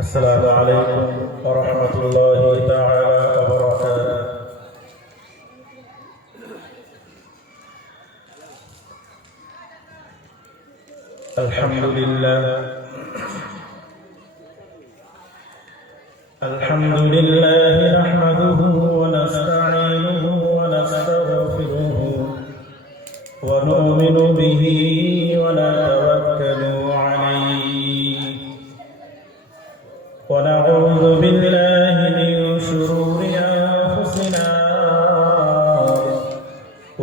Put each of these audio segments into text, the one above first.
السلام عليكم ورحمة الله تعالى وبركاته. الحمد لله نحمده ونستعينه ونستغفره ونؤمن به ونتوكل عليه ونعوذ بالله من شرور أنفسنا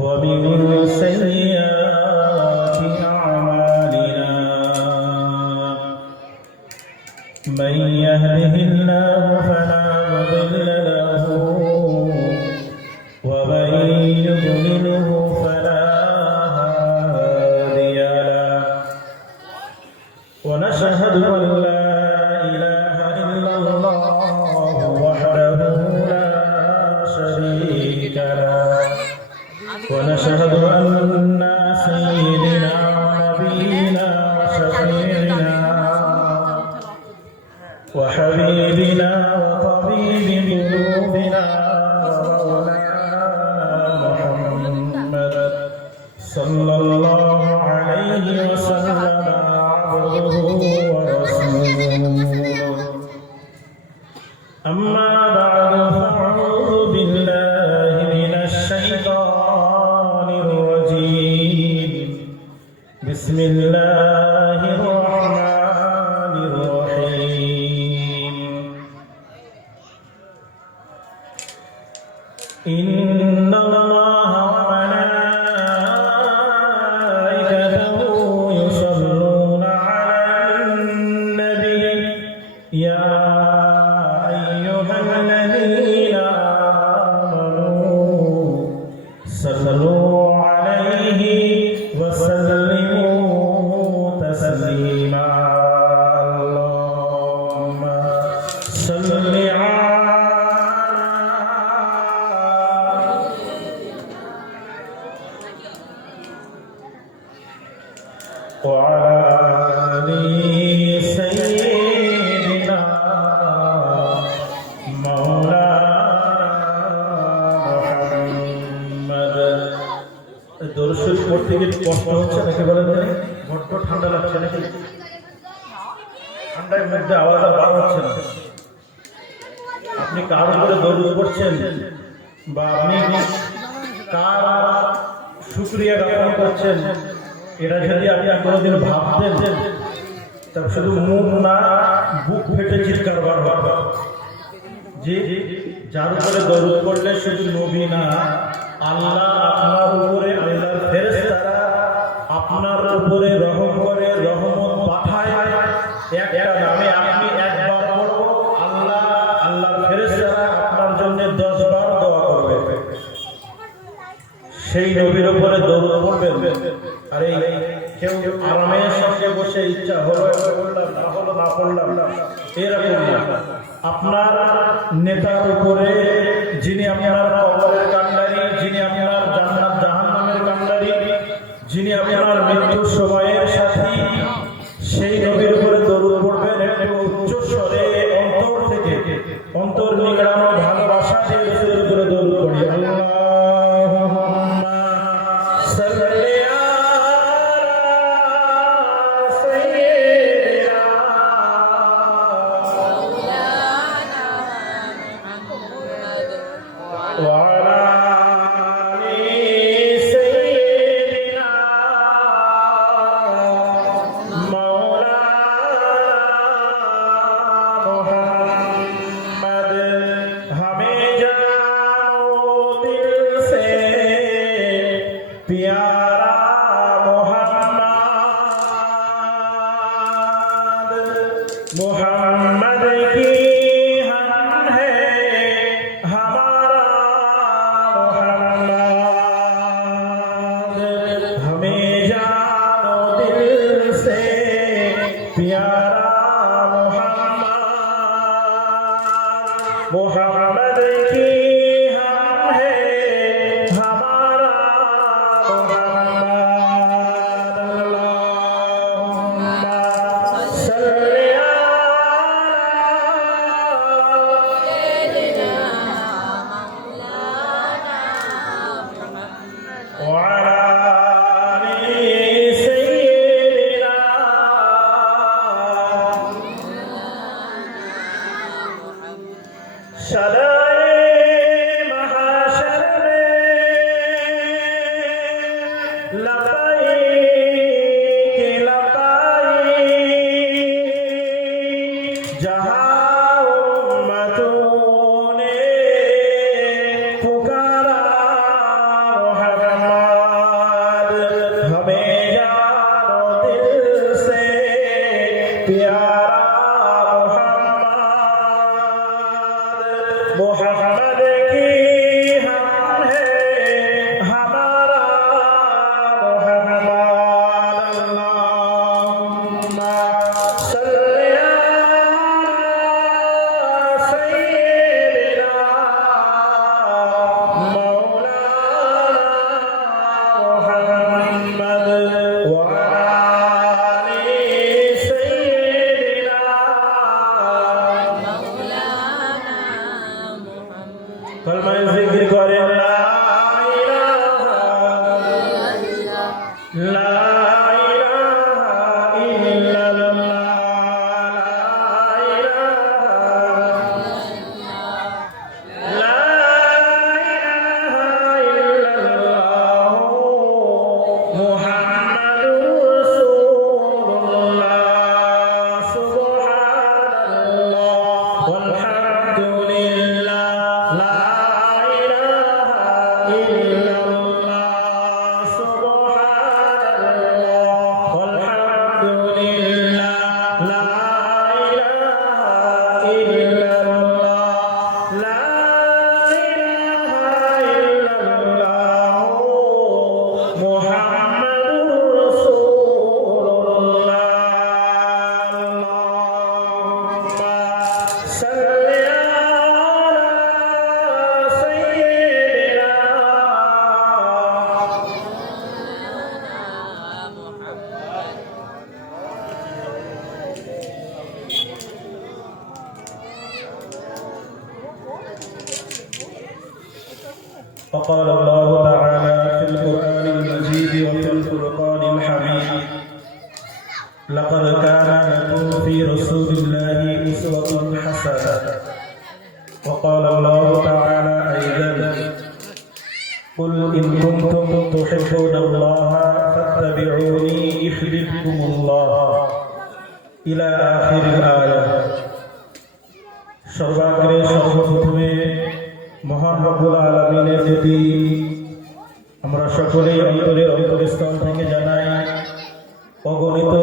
ومن سيئات أعمالنا من يهده الله فلا مضل له ومن يضلله فلا هادي له ونشهد أن لا إله إلا الله وحده لا شريك له ونشهد أن سيدنا ونبينا وشفيعنا وحبيبنا وطبيب قلوبنا ومولانا محمد صلى الله عليه وسلم عبده ورسوله. أما بعد فأعوذ بالله من الشيطان الرجيم. بسم الله الرحمن الرحيم. إن الله وملائكته يصلون على النبي يا أيها الذين آمنوا صلوا عليه وسلموا تسليما. اللهم صل وعلى آل سيدنا مولانا محمد. দরুদ শরীফ পড়তে গিয়ে কষ্ট হচ্ছে নাকি বলেন? বড্ড ঠান্ডা লাগছে নাকি? ঠান্ডার মধ্যে আওয়াজ বার হচ্ছে না। আপনি কার উপরে দরুদ পড়ছেন বা আপনি কার শুকরিয়া জ্ঞাপন করছেন, এটা যদি আপনি কোনোদিন ভাবতেন তবে শুধু মুখ না বুক ফেটে চিৎকার বারবার যে যার উপরে দরুদ পড়লে শুধু নবী না, আল্লাহ আপনার উপরে, আল্লাহর ফেরেশতারা আপনার উপরে রহম করে, রহমত পাঠায়। একটা নামে আপনি একবার পড়ো, আল্লাহ আল্লাহর ফেরেশতারা আপনার জন্য 10 বার দোয়া করবে। সেই নবীর উপরে দরুদ পড়বেন। আর এই কেউ আরামের সঙ্গে বসে ইচ্ছা হলো পড়লাম, না হলো না পড়লাম, এরকম না। আপনার নেতার উপরে, যিনি আপনার কবরের কান্ডারি, যিনি আপনার জান্নাত জাহান্নামের কান্ডারি, যিনি আপনার মৃত্যুর সময়ের সাথী, সেই নবীর উপরে দরুদ পড়বেন। একটু উচ্চ স্বরে অন্তর থেকে, অন্তর নিগড়ানো ভালোবাসা দিয়ে নবীর উপরে দরুদ পড়ি। আল্লাহুম্মা সাল্লি وعلى آل سيدنا مولانا محمد. हमें जानो दिल से प्यारा मोहम्मद की हम है हमारा मोहम्मद. हमें जानो दिल से प्यारा मोहम्मद की हम है हमारा मोहम्मद. प्यारा मोहम्मद की हम है हमारा मोहम्मद अल्लाहुम्मा सल्ली अला सय्यिदिना मौलाना मुहम्मद व आलि सय्यिदिना कलमा जिक्र करें ला इलाहा وقال الله تعالى في القرآن المجيد وفي الفرقان الحميد لقد كان لكم في رسول الله أسوة حسنة وقال الله تعالى أيضا قل إن كنتم تحبون الله فاتبعوني يحببكم الله إلى آخر الآية সর্বাগ্রে সর্বপ্রথমে মহান রব্বুল আলামিনের প্রতি আমরা সকলেই অন্তরের অন্তরস্থল থেকে জানাই অগণিত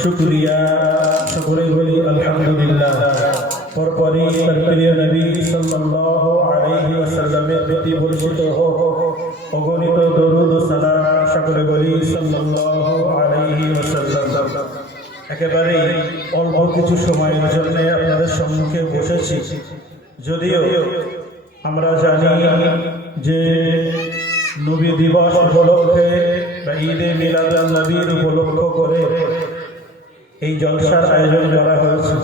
শুকরিয়া। সকলেই বলি আলহামদুলিল্লাহ। পরপরই তার প্রিয় নবী সাল্লাল্লাহু আলাইহি ওয়াসাল্লামের প্রতি বর্ষিত হোক অগণিত দরুদ ও সালাম। সকলে বলি সাল্লাল্লাহু আলাইহি ওয়াসাল্লাম। একেবারে অল্প কিছু সময়ের জন্য আপনাদের সম্মুখে বসেছি, যদিও আমরা জানি যে নবী দিবস উপলক্ষে বা ঈদে মিলাদুন নবীর উপলক্ষ করে এই জলসার আয়োজন করা হয়েছে।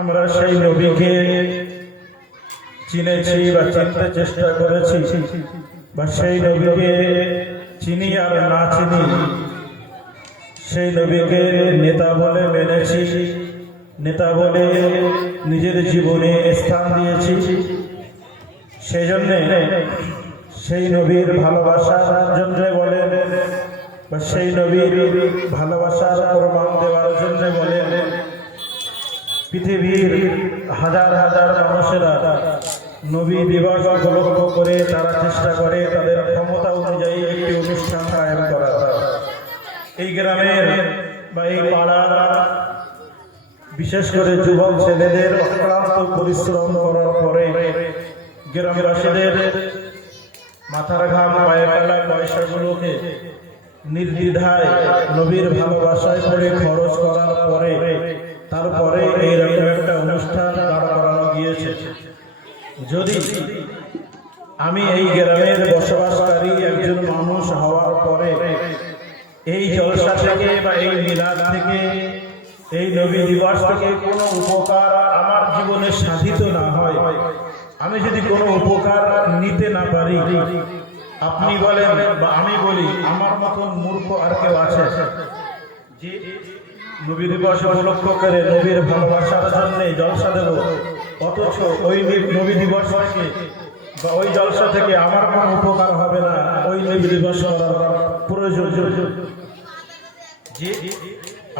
আমরা সেই নবীকে চিনেছি বা চিনতে চেষ্টা করেছি, বা সেই নবীকে চিনি আর না চিনি সেই নবীকে নেতা বলে মেনেছি, নেতা বলে নিজের জীবনে স্থান দিয়েছি। সেই জন্যে সেই নবীর ভালোবাসার জন্য বলেন বা সেই নবীর ভালোবাসার প্রমাণ দেওয়ার জন্য বলেন পৃথিবীর হাজার হাজার মানুষেরা নবী দিবস উপলক্ষ করে তারা চেষ্টা করে তাদের ক্ষমতা অনুযায়ী একটি অনুষ্ঠান কায়েম করা। এই গ্রামের বা এই পাড়ার বিশেষ করে যুবক ছেলেদের অক্লান্ত পরিশ্রম করার পরে গ্রামবাসীদের মাথার ঘাম পায়ে ফেলা পয়সাগুলোকে নির্দ্বিধায় নবীর ভালোবাসায় করে খরচ করার পরে তারপরে এইরকম একটা অনুষ্ঠান দাঁড় করানো গিয়েছে। যদি আমি এই গ্রামের বসবাসকারী একজন মানুষ হওয়ার পরে এই জলসা থেকে বা এই মিলাদ থেকে এই নবী দিবস থেকে কোনো উপকার আমার জীবনে সাধিত না হয়, আমি যদি কোনো উপকার নিতে না পারি, আপনি বলেন বা আমি বলি আমার মতন মূর্খ আর কেউ আছে যে নবী দিবস উপলক্ষ করে নবীর ভালোবাসার জন্য জলসা দেব, অথচ ওই নবী দিবস থেকে বা ওই জলসা থেকে আমার কোনো উপকার হবে না, ওই নবী দিবস করার প্রয়োজন।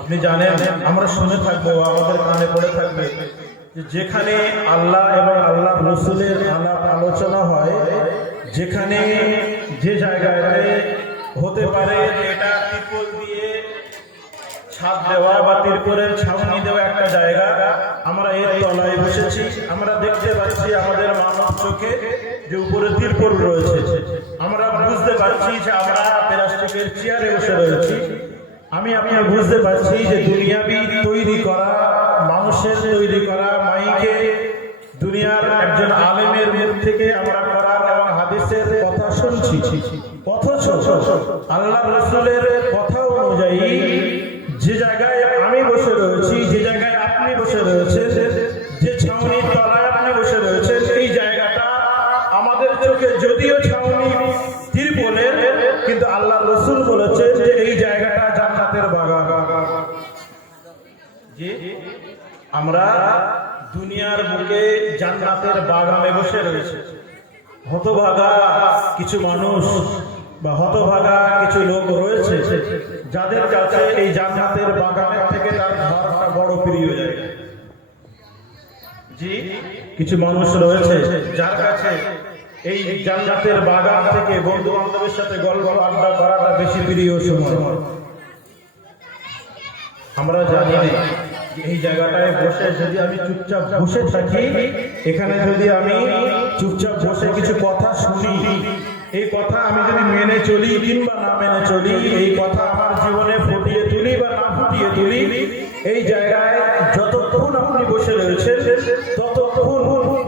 আপনি জানেন, আমরা শুনে থাকবো, আমাদের কানে পড়ে থাকবে যেখানে আল্লাহ এবং আল্লাহ রসুলের আলাপ আলোচনা হয়, যেখানে যে জায়গায় হতে পারে এটা পিপল দিয়ে ছাদ দেওয়া বা তিরপলের ছাউনি দেওয়া একটা জায়গা, আমরা এর তলায় বসেছি। আমরা দেখতে পাচ্ছি আমাদের মানব চোখে যে উপরে তিরপল রয়েছে। আমরা বুঝতে পারছি যে আমরা প্লাস্টিকের চেয়ারে বসে রয়েছি। আমি বুঝতে পারছি যে দুনিয়াবি তৈরি করা, মানুষের তৈরি করা মাইকে দুনিয়ার একজন আলেমের মুখ থেকে আমরা কোরআন এবং হাদিসের কথা শুনছি, অথচ আল্লাহ রাসূলের কথা অনুযায়ী যে জায়গায় আমি বসে রয়েছি, যে জায়গায় আপনি বসে রয়েছেন, যে ছাউনির তলায় আপনি বসে রয়েছেন, এই জায়গাটা আমাদের চোখে যদিও ছাউনি তিরপলের, কিন্তু আল্লাহ রাসূল বলেছেন যে এই জায়গাটা জান্নাতের বাগান। যে আমরা দুনিয়ার বুকে জান্নাতের বাগানে বসে রয়েছে। হতভাগা কিছু মানুষ বা হতভাগা কিছু লোক রয়েছে যাদের কাছে এই জান্নাতের বাগানের থেকে তার ঘরটা বড় প্রিয় জায়গা। জি, কিছু মানুষ রয়েছে যার কাছে এই জান্নাতের বাগান থেকে বন্ধু বান্ধবের সাথে গল্প আড্ডা করাটা বেশি প্রিয় সময়। আমরা জানি এই জায়গাটায় বসে যদি আমি চুপচাপ বসে থাকি, এখানে যদি আমি চুপচাপ বসে কিছু কথা শুনি, এই কথা আমি যদি মেনে চলি কিংবা না মেনে চলি, এই কথা আমার জীবনে ফুটিয়ে তুলি বা না ফুটিয়ে তুলি, এই জায়গায় যতক্ষণ আপনি বসে রয়েছেন ততক্ষণ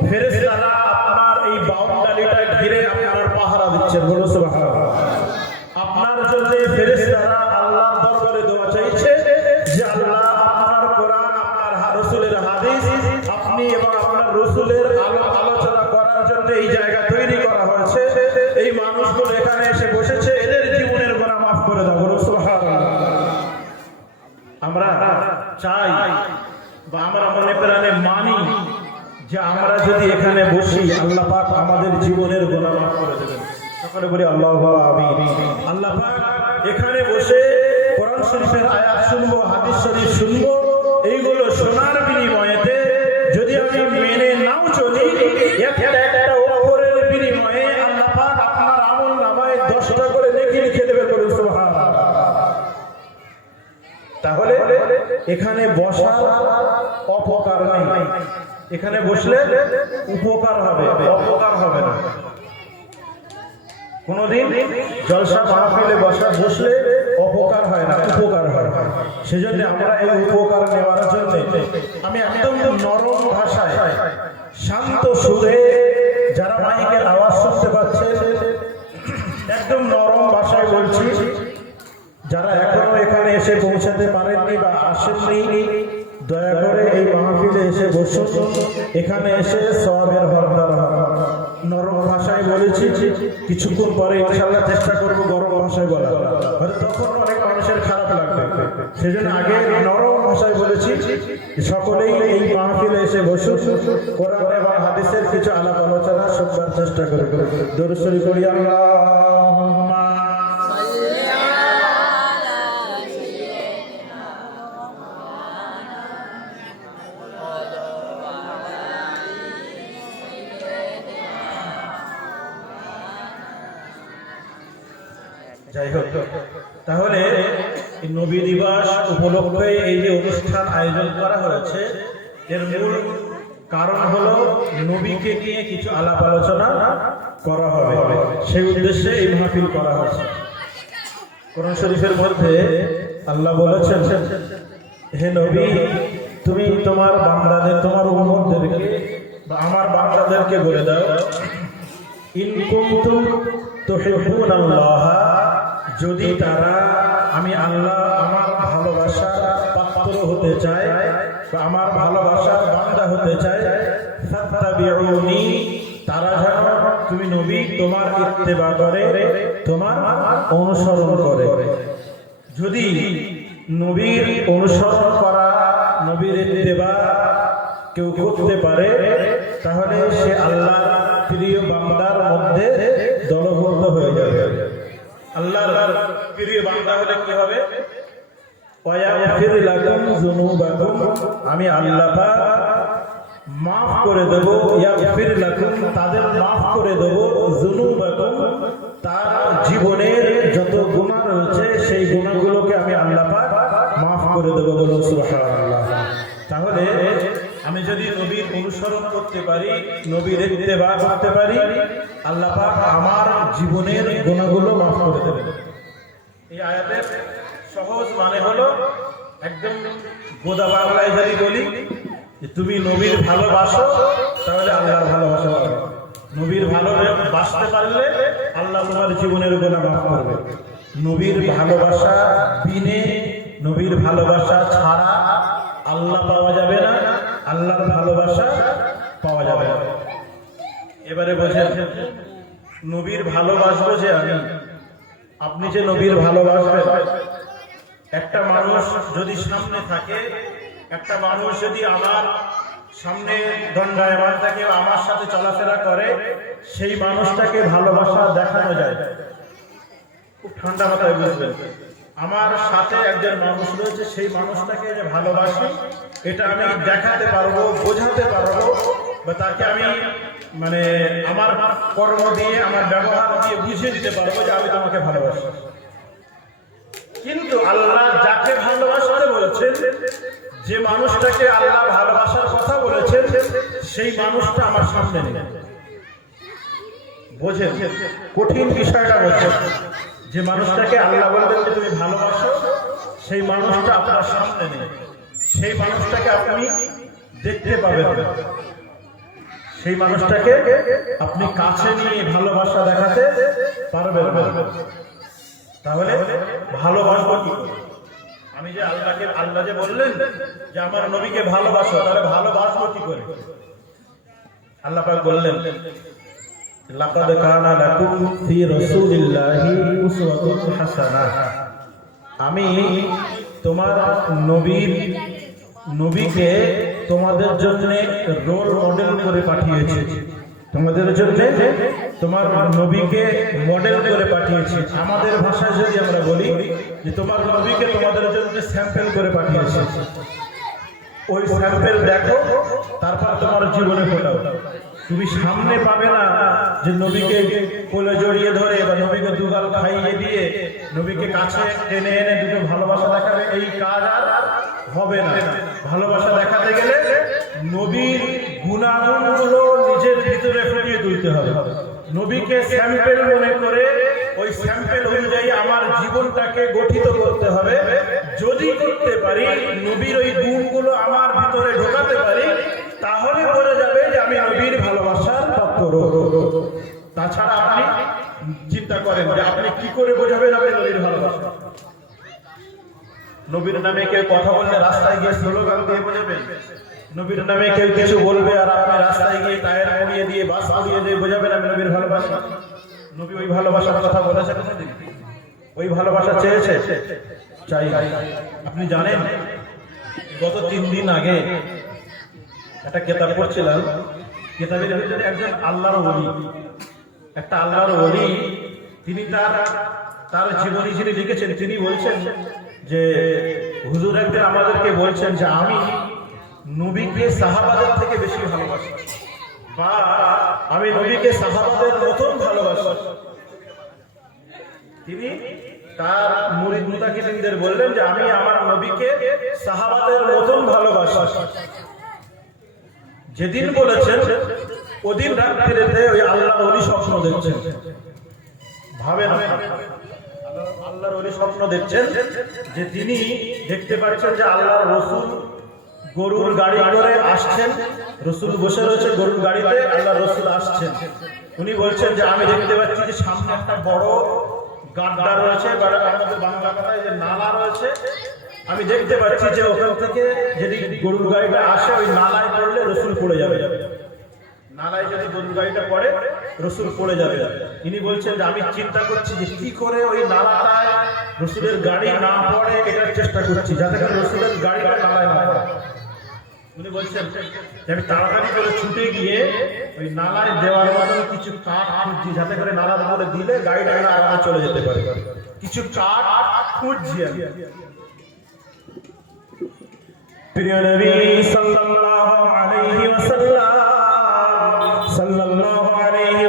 ফেরেশতারা আপনার এই বাউন্ডারিটা ঘিরে আপনার পাহারা দিচ্ছেন। বলো সুবহানাল্লাহ। আপনার জন্য ফেরেশতারা আল্লাহর দরবারে দোয়া চাইছে যে আল্লাহ আপনার কোরআন, আপনার রাসূলের হাদিস, আপনি এবং আপনার রাসূলের আলোচনা করার জন্য এই জায়গা তৈরি করা হয়েছে। এই মানুষগুলো এখানে এসে বসেছে, এদের জীবনের গুনাহ মাফ করে দাও। বলো সুবহানাল্লাহ। আমরা চাই বা আমরা মনে প্রাণে মানি যে আমরা যদি এখানে বসি, আল্লাহ পাক আমাদের জীবনের গুনাহ মাফ করে দেবেন। সকলে বলি আল্লাহু আমিন। আল্লাহ পাক এখানে বসে কোরআন শরীফের আয়াত শুনবো, হাদিস শরীফ শুনবো, এইগুলো শোনার বিনিময়েতে যদি আমি মেনে নাও চলি, একটা অক্ষরের বিনিময়ে আল্লাহ পাক আপনার আমলনামায় 10টা করে নেকি লিখে দেবে। বলুন সুবহানাল্লাহ। তাহলে এখানে বসার অপকার নেই, এখানে বসলে উপকার হবে, অপকার হবে না। কোনদিন জলসা মাহফিলে বসলে অপকার হয় না, উপকার হয়। সেজন্য আমরা এই উপকার নেওয়ার জন্য আমি একদম নরম ভাষায়, শান্ত সুরে, যারা মাইকের আওয়াজ শুনতে পাচ্ছে একদম নরম ভাষায় বলছি। যারা এখনো এখানে এসে পৌঁছাতে পারেননি বা আসেননি, দয়া করে এই মাহফিলে এসে বসুন। এখানে এসে সওয়াবের হকদার হন। নরম ভাষায় বলেছি, কিছুক্ষণ পরে ইনশাআল্লাহ চেষ্টা করব গরম ভাষায় বলা, হয়তো তখন অনেক মানুষের খারাপ লাগবে। সেজন্য আগে নরম ভাষায় বলেছি, সকলেই এই মাহফিলে এসে বসুন, কোরআন এবং হাদিসের কিছু আলাপ আলোচনা শুনবার চেষ্টা করব। দরুদ শরীফ পড়ি। আল্লাহুম্মা যাই হোক, তাহলে নবী দিবস উপলক্ষে এই যে অনুষ্ঠান আয়োজন করা হয়েছে, এর মূল কারণ হলো নবীকে নিয়ে কিছু আলাপ আলোচনা করা হবে, সেই উদ্দেশ্যে এই মাহফিল করা হয়েছে। কোরআন শরীফের মধ্যে আল্লাহ বলেছেন, হে নবী, তুমি তোমার বান্দাদের, তোমার উম্মতদেরকে বা আমার বান্দাদেরকে বলে দাও, ইন কুনতুম তুহিব্বুনাল্লাহ, যদি তারা আমি আল্লাহ আমার ভালোবাসার পাত্র হতে চায় বা আমার ভালোবাসার বান্দা হতে চায়, ফাত্তাবিউনি, তারা যেন তুমি নবী তোমার ইত্তেবা করে, তোমার অনুসরণ করে। যদি নবীর অনুসরণ করা, নবীর ইত্তেবা কেউ করতে পারে, তাহলে সে আল্লাহর প্রিয় বান্দার মধ্যে দলবদ্ধ হয়ে যাবে। আল্লাহর প্রিয় বান্দা হলে কি হবে? ওয়ায়াগফির লাকুম যুনুবাকুম, আমি আল্লাহ পাক মাফ করে দেব, ইয়াগফির লাকুম, তাদের মাফ করে দেব, যুনুবাকুম, তার জীবনের যত গুনাহ রয়েছে সেই গুনাহগুলোকে আমি আল্লাহ পাক মাফ করে সুবহানাল্লাহ। তাহলে আমি যদি নবীর অনুসরণ করতে পারি, নবীর ইত্তেবা করতে পারি, আল্লাহ পাক আমার জীবনের গুনাহগুলো মাফ করে দেবেন। এই আয়াতের সহজ মানে হলো, একদম গোদা বাংলায় যদি বলি যে তুমি নবীর ভালোবাসো তাহলে আল্লাহর ভালোবাসা পাবে। নবীর ভালোবাসতে পারলে আল্লাহ তোমার জীবনের গুনাহ মাফ করবে। নবীর ভালোবাসা বিনে, নবীর ভালোবাসা ছাড়া আল্লাহ পাওয়া যাবে না, আল্লাহর ভালোবাসা পাওয়া যাবে না। এবারে বোঝেন, নবীর ভালোবাসবো যে আমি, আপনি যে নবীর ভালোবাসবেন। একটা মানুষ যদি সামনে থাকে, একটা মানুষ যদি আমার সামনে দণ্ডায়মান থাকে, আমার সাথে চলাফেরা করে, সেই মানুষটাকে ভালোবাসা দেখানো যায়। খুব ঠান্ডা মাথায় বুঝবেন, আমার সাথে একজন মানুষ রয়েছে, সেই মানুষটাকে যে ভালোবাসি এটা আমি দেখাতে পারবো, বোঝাতে পারবো, বা তাকে আমি মানে আমার কর্ম দিয়ে, আমার ব্যবহার দিয়ে বুঝিয়ে দিতে পারবো যে আমি তোমাকে ভালোবাসি। কিন্তু আল্লাহ যাকে ভালোবাসতে বলেছেন, যে মানুষটাকে আল্লাহ ভালোবাসার কথা বলেছেন, সেই মানুষটা আমার সামনে নেই। বোঝেন কঠিন বিষয়টা, বোঝেন যে মানুষটাকে আল্লাহ বলবেন যে তুমি ভালোবাসো, সেই মানুষটা আপনার সামনে নেই। সেই মানুষটাকে আপনি দেখতে পাবেন, সেই মানুষটাকে আপনি কাছে নিয়ে ভালোবাসা দেখাতে পারবেন না। তাহলে ভালোবাসবো কি করে? আমি যে আল্লাহ যে বললেন যে আমার নবীকে ভালোবাসো, তাহলে ভালোবাসবো কি করে? আল্লাহ পাক বললেন, লাকাদ কানা লাকুম ফি রাসূলিল্লাহি উসওয়াতুন হাসানাহ। আমি তোমার নবীকে তোমাদের জন্য রোল মডেল করে পাঠিয়েছি। তোমাদের জন্য তোমার নবীকে মডেল করে পাঠিয়েছি। আমাদের ভাষায় যদি আমরা বলি যে তোমার নবীকে তোমাদের জন্য স্যাম্পল করে পাঠিয়েছি। ওই স্যাম্পল দেখো, তারপর তোমার জীবনে ফোটাও। তুমি সামনে পাবে না যে নবীকে কোলে জড়িয়ে ধরে বা নবীকে দুগাল খাইয়ে দিয়ে নবীকে কাছে টেনে এনে দুটো ভালোবাসা দেখাবে, এই কাজ আর হবে না। ভালোবাসা দেখাতে গেলে নবীর গুণাগুণগুলো নিজের ভিতরে ফুটিয়ে তুলতে হবে। নবীকে স্যাম্পল মনে করে ওই স্যাম্পল অনুযায়ী আমার জীবনটাকে গঠিত করতে হবে। যদি করতে পারি, নবীর ওই গুণগুলো আমার ভিতরে ঢোকাতে পারি, তাহলে বলে যাবে যে আমি নবীর ভালোবাসার পাত্র। তাছাড়া আপনি চিন্তা করেন যে আপনি কি করে বোঝাবেন আপনি নবীর ভালোবাসা? নবীর নামে কেউ কথা বললে রাস্তায় গিয়ে স্লোগান দিয়ে বোঝাবেন? নবীর নামে কেউ কিছু বলবে আর আপনি রাস্তায় গিয়ে টায়ার মুড়িয়ে দিয়ে, বাস মুড়িয়ে দিয়ে বোঝাবেন আমি নবীর ভালোবাসা? নবী ওই ভালোবাসার কথা বলেছে কোথায়? ওই ভালোবাসা চেয়েছে? চাই। আপনি জানেন, গত 3 দিন আগে একটা কিতাব পড়ছিলাম, কিতাবের ভিতরে একজন আল্লাহর ওলি, একটা আল্লাহর ওলি, তিনি তার জীবনী যিনি লিখেছেন, তিনি বলছেন যে হুজুর একদিন আমাদেরকে বলছেন যে আমি নবীকে সাহাবাদের থেকে বেশি ভালোবাসি, বা আমি নবীকে সাহাবাদের মতন ভালোবাসি। তিনি তার মুরিদ মুতাকিদিনদের বললেন যে আমি আমার নবীকে সাহাবাদের মতন ভালোবাসি। যেদিন বলেছেন ওদিন রাত্রিতে ওই আল্লাহর ওলি স্বপ্ন দেখছেন। ভাবেন আল্লাহর ওলি স্বপ্ন দেখছেন যে তিনি দেখতে পাচ্ছেন যে আল্লাহর রাসূল গরুর গাড়ি করে আসছেন, রাসূল বসে রয়েছে গরুর গাড়িতে, আল্লাহর রাসূল আসছেন। উনি বলছেন যে আমি দেখতে পাচ্ছি যে সামনে একটা বড় গাড্ডা রয়েছে, বা আমাদের বাংলা কথায় যে নালা রয়েছে। আমি দেখতে পাচ্ছি যে ওখান থেকে যদি গরুর গাড়িটা আসে, ওই নালায় পড়লে রাসূল পড়ে যাবে। নালায় যদি গরুর গাড়িটা পড়ে রাসূল পড়ে যাবে। ইনি বলছেন যে আমি চিন্তা করছি যে কি করে ওই নালাটায় রাসূলের গাড়ি না পড়ে, এটার চেষ্টা করছি যাতে করে রাসূলের গাড়িটা নালায় না পড়ে। উনি বলছেন যে আমি তাড়াতাড়ি করে ছুটে গিয়ে ওই নালায় দেওয়ার মতো কিছু কাঠ খুঁজছি, যাতে করে নালার উপরে দিলে গাড়িটা আরামে চলে যেতে পারে। কিছু কাঠ খুঁজছি আমি। প্রিয় নবী সাল্লাল্লাহু আলাইহি